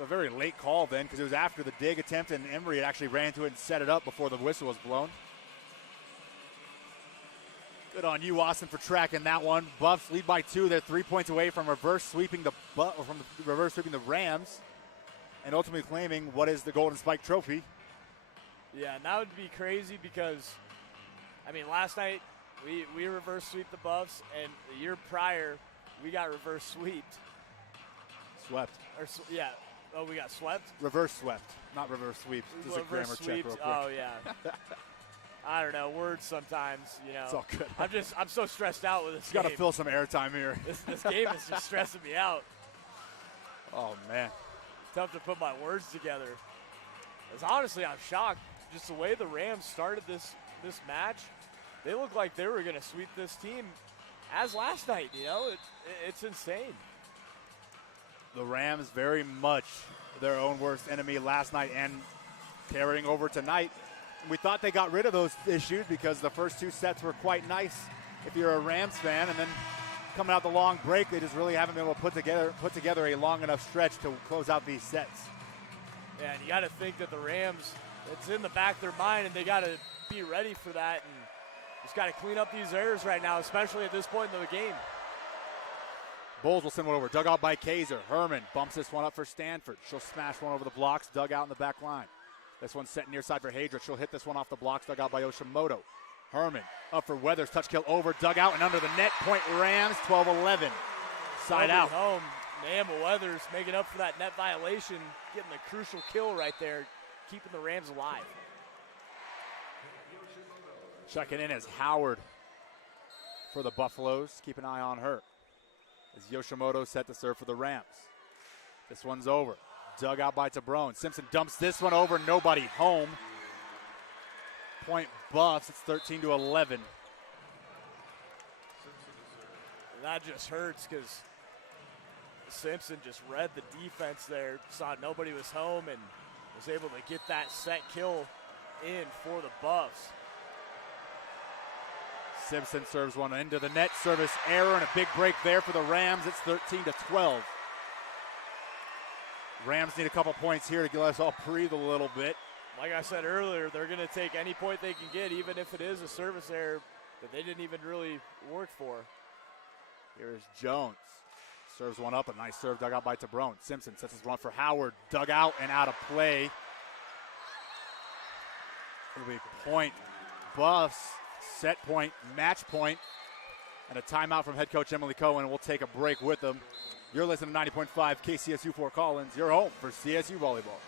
A very late call then, because it was after the dig attempt, and Emery had actually ran to it and set it up before the whistle was blown. Good on you, Austin, for tracking that one. Buffs lead by 2. They're 3 points away from reverse sweeping the Rams, and ultimately claiming what is the Golden Spike Trophy. Yeah, and that would be crazy because, I mean, last night we reverse sweep the Buffs, and the year prior we got reverse sweeped. Swept. Yeah. Oh, we got swept? Reverse swept, not reverse sweep. Just a grammar check real quick. Oh, yeah. I don't know, words sometimes, you know. It's all good. I'm so stressed out with this game. Got to fill some airtime here. This game is just stressing me out. Oh, man. Tough to put my words together. Because honestly, I'm shocked. Just the way the Rams started this match, they looked like they were going to sweep this team as last night, you know. It's insane. The Rams very much their own worst enemy last night and carrying over tonight. We thought they got rid of those issues because the first 2 sets were quite nice if you're a Rams fan, and then coming out the long break, they just really haven't been able to put together a long enough stretch to close out these sets. Yeah, and you got to think that the Rams, it's in the back of their mind, and they got to be ready for that, and just got to clean up these errors right now, especially at this point in the game. Bowles will send one over. Dug out by Kaiser. Herman bumps this one up for Stanford. She'll smash one over the blocks. Dug out in the back line. This one's set near side for Hadra. She'll hit this one off the blocks. Dug out by Yoshimoto. Herman up for Weathers. Touch kill over. Dug out and under the net. Point Rams. 12-11. Side out. Home. Naima Weathers making up for that net violation. Getting the crucial kill right there. Keeping the Rams alive. Checking in as Howard for the Buffaloes. Keep an eye on her. As Yoshimoto set to serve for the Rams. This one's over. Dug out by Tabrone. Simpson dumps this one over. Nobody home. Point Buffs. It's 13-11. That just hurts because Simpson just read the defense there. Saw nobody was home and was able to get that set kill in for the Buffs. Simpson serves one into the net. Service error and a big break there for the Rams. It's 13-12. Rams need a couple points here to let us all breathe a little bit. Like I said earlier, they're going to take any point they can get, even if it is a service error that they didn't even really work for. Here's Jones. Serves one up. A nice serve dug out by Tabrone. Simpson sets his run for Howard. Dug out and out of play. It'll be point Buffs. Set point, match point, and a timeout from head coach Emily Cohen. We'll take a break with them. You're listening to 90.5 KCSU Fort Collins, your home for CSU Volleyball.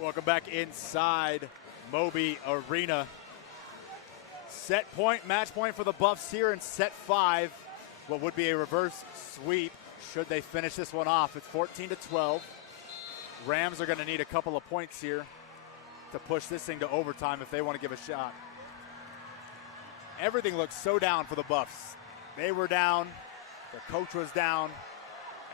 Welcome back inside Moby Arena. Set point, match point for the Buffs here in set 5. What would be a reverse sweep should they finish this one off. It's 14-12. Rams are going to need a couple of points here to push this thing to overtime if they want to give a shot. Everything looks so down for the Buffs. They were down, their coach was down,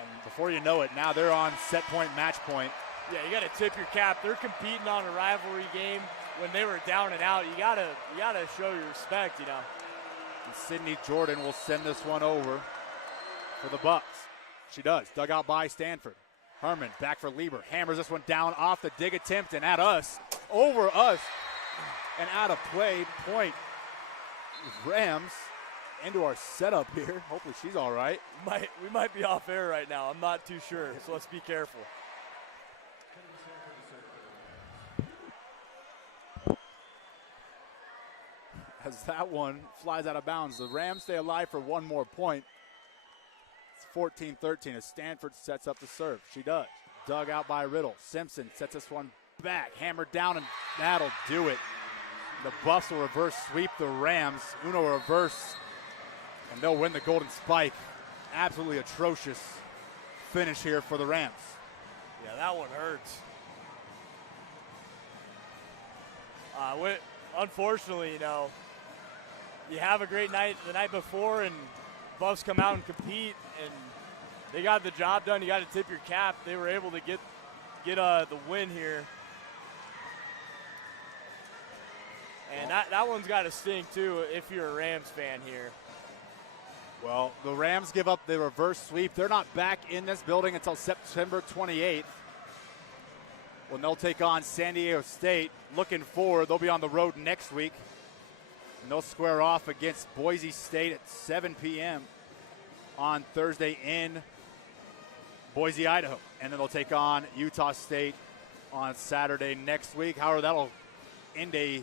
and before you know it, now they're on set point, match point. Yeah, you got to tip your cap. They're competing on a rivalry game when they were down and out. You gotta show your respect, you know. And Sydney Jordan will send this one over for the Bucks. She does. Dug out by Stanford. Herman back for Lieber. Hammers this one down off the dig attempt and at us. Over us. And out of play. Point. Rams into our setup here. Hopefully she's all right. We might be off air right now. I'm not too sure, so let's be careful. As that one flies out of bounds, the Rams stay alive for one more point. It's 14-13 as Stanford sets up to serve. She does. Dug out by Riddle. Simpson sets this one back. Hammered down, and that'll do it. The Buffs will reverse sweep the Rams. Uno reverse, and they'll win the Golden Spike. Absolutely atrocious finish here for the Rams. Yeah, that one hurts. Unfortunately, you have a great night the night before, and Buffs come out and compete, and they got the job done. You got to tip your cap. They were able to get the win here. And that one's got to sting, too, if you're a Rams fan here. Well, the Rams give up the reverse sweep. They're not back in this building until September 28th, when they'll take on San Diego State. Looking forward, they'll be on the road next week. And they'll square off against Boise State at 7 p.m. on Thursday in Boise, Idaho. And then they'll take on Utah State on Saturday next week. However, that'll end a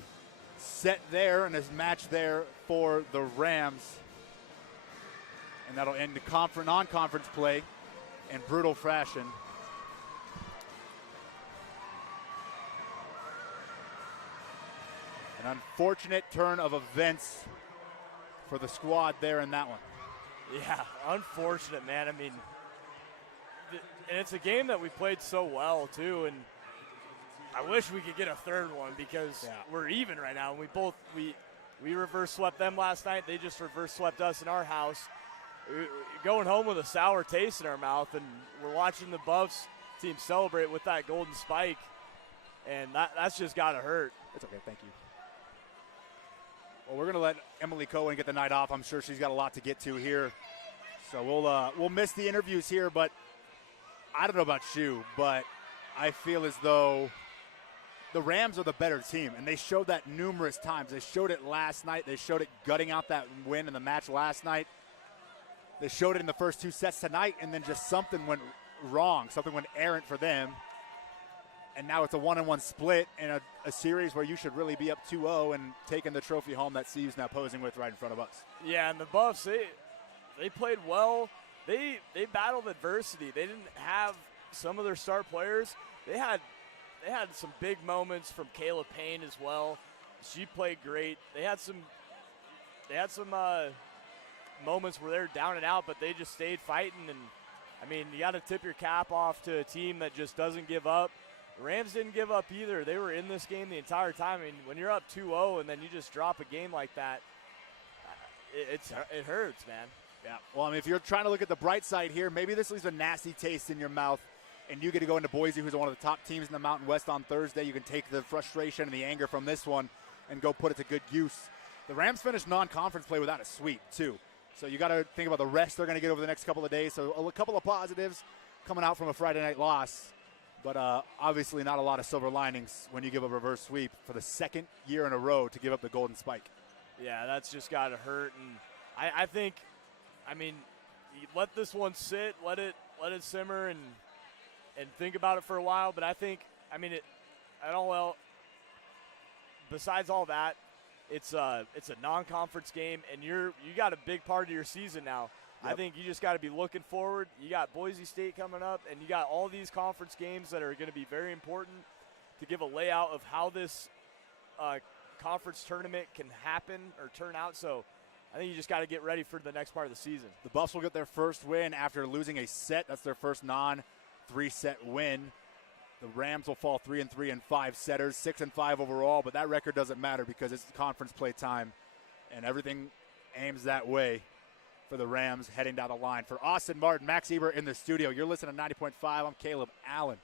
set there and a match there for the Rams. And that'll end the non-conference play in brutal fashion. An unfortunate turn of events for the squad there in that one. Yeah, unfortunate, man. I mean, and it's a game that we played so well, too, and I wish we could get a third one because we're even right now. We reverse swept them last night. They just reverse swept us in our house. We're going home with a sour taste in our mouth, and we're watching the Buffs team celebrate with that golden spike, and that's just got to hurt. It's okay, thank you. Well, we're going to let Emily Cohen get the night off. I'm sure she's got a lot to get to here. So we'll miss the interviews here, but I don't know about you, but I feel as though the Rams are the better team, and they showed that numerous times. They showed it last night. They showed it gutting out that win in the match last night. They showed it in the first two sets tonight, and then just something went wrong. Something went errant for them. And now it's a 1-1 split in a series where you should really be up 2-0 and taking the trophy home that CU's now posing with right in front of us. Yeah, and the Buffs, they played well. They battled adversity. They didn't have some of their star players. They had some big moments from Kayla Payne as well. She played great. They had some moments where they're down and out, but they just stayed fighting. And I mean, you got to tip your cap off to a team that just doesn't give up. The Rams didn't give up either. They were in this game the entire time. I mean, when you're up 2-0 and then you just drop a game like that, it hurts, man. Yeah. Well, I mean, if you're trying to look at the bright side here, maybe this leaves a nasty taste in your mouth, and you get to go into Boise, who's one of the top teams in the Mountain West on Thursday. You can take the frustration and the anger from this one and go put it to good use. The Rams finished non-conference play without a sweep, too. So you got to think about the rest they're going to get over the next couple of days. So a couple of positives coming out from a Friday night loss. But obviously not a lot of silver linings when you give a reverse sweep for the second year in a row to give up the golden spike. Yeah, that's just got to hurt. And I think, I mean, you let this one sit, let it simmer and think about it for a while. But I think, I mean, besides all that, it's a non-conference game, and you got a big part of your season now. Yep. I think you just got to be looking forward. You got Boise State coming up, and you got all these conference games that are going to be very important to give a layout of how this conference tournament can happen or turn out. So I think you just got to get ready for the next part of the season. The Buffs will get their first win after losing a set. That's their first non-3-set win. The Rams will fall 3-3 in 5 setters, 6-5 overall, but that record doesn't matter because it's conference play time, and everything aims that way for the Rams heading down the line. For Austin Martin, Max Ebert in the studio. You're listening to 90.5. I'm Caleb Allen.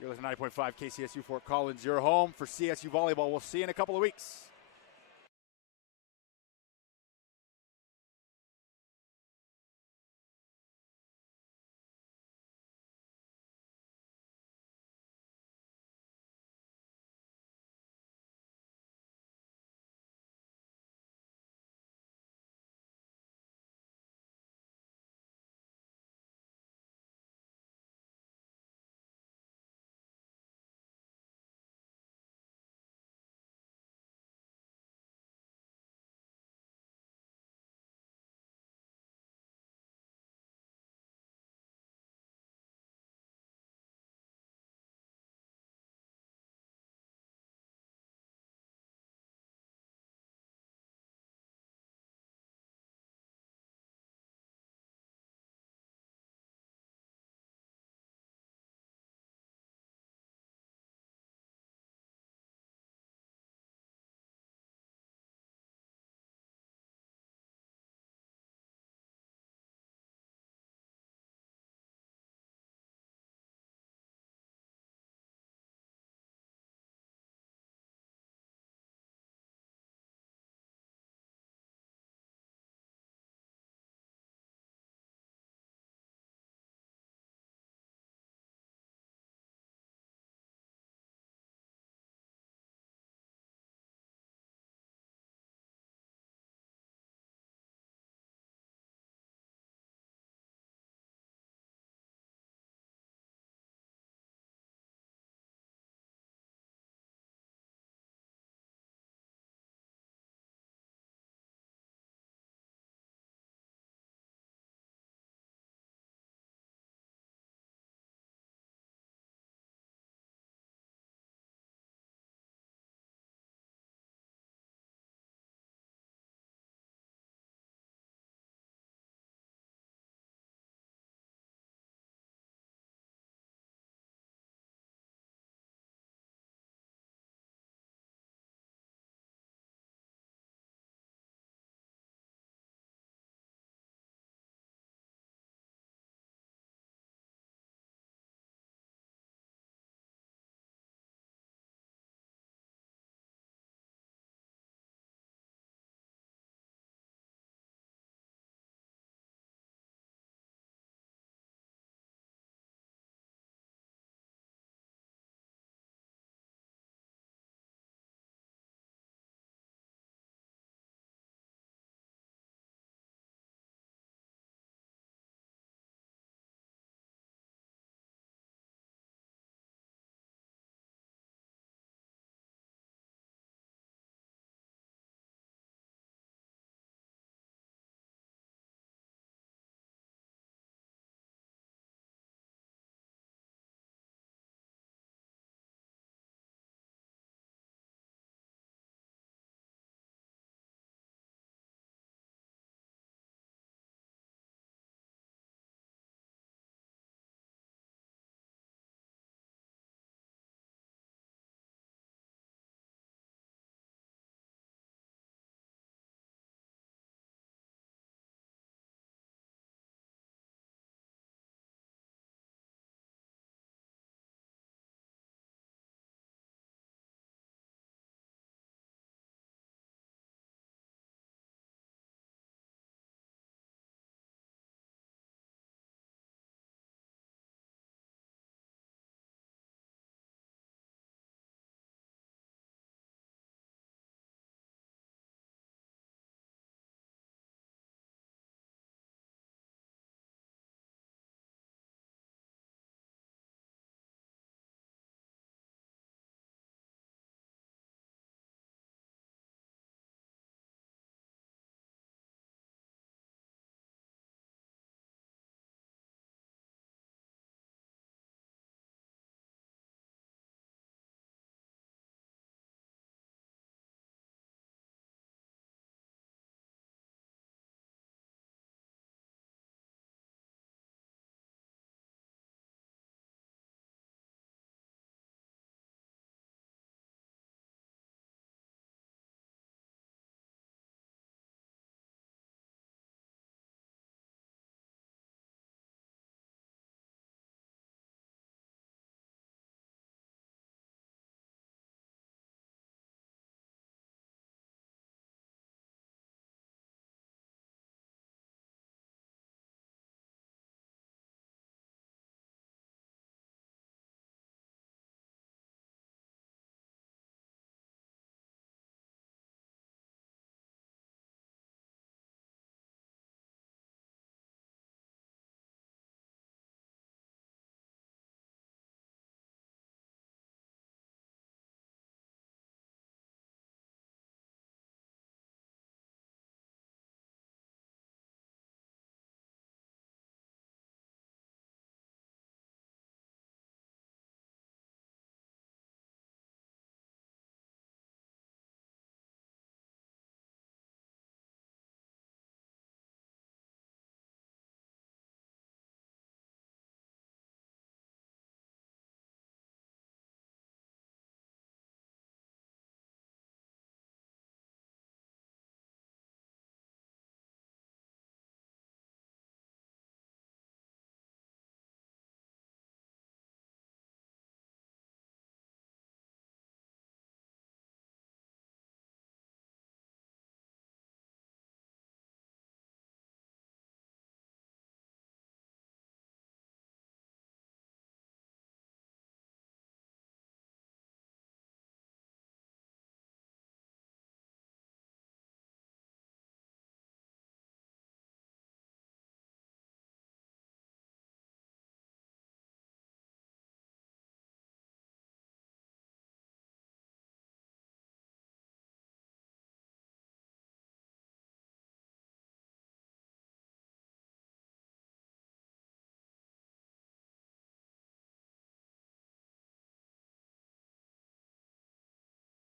You're listening to 90.5 KCSU Fort Collins. You're home for CSU Volleyball. We'll see you in a couple of weeks.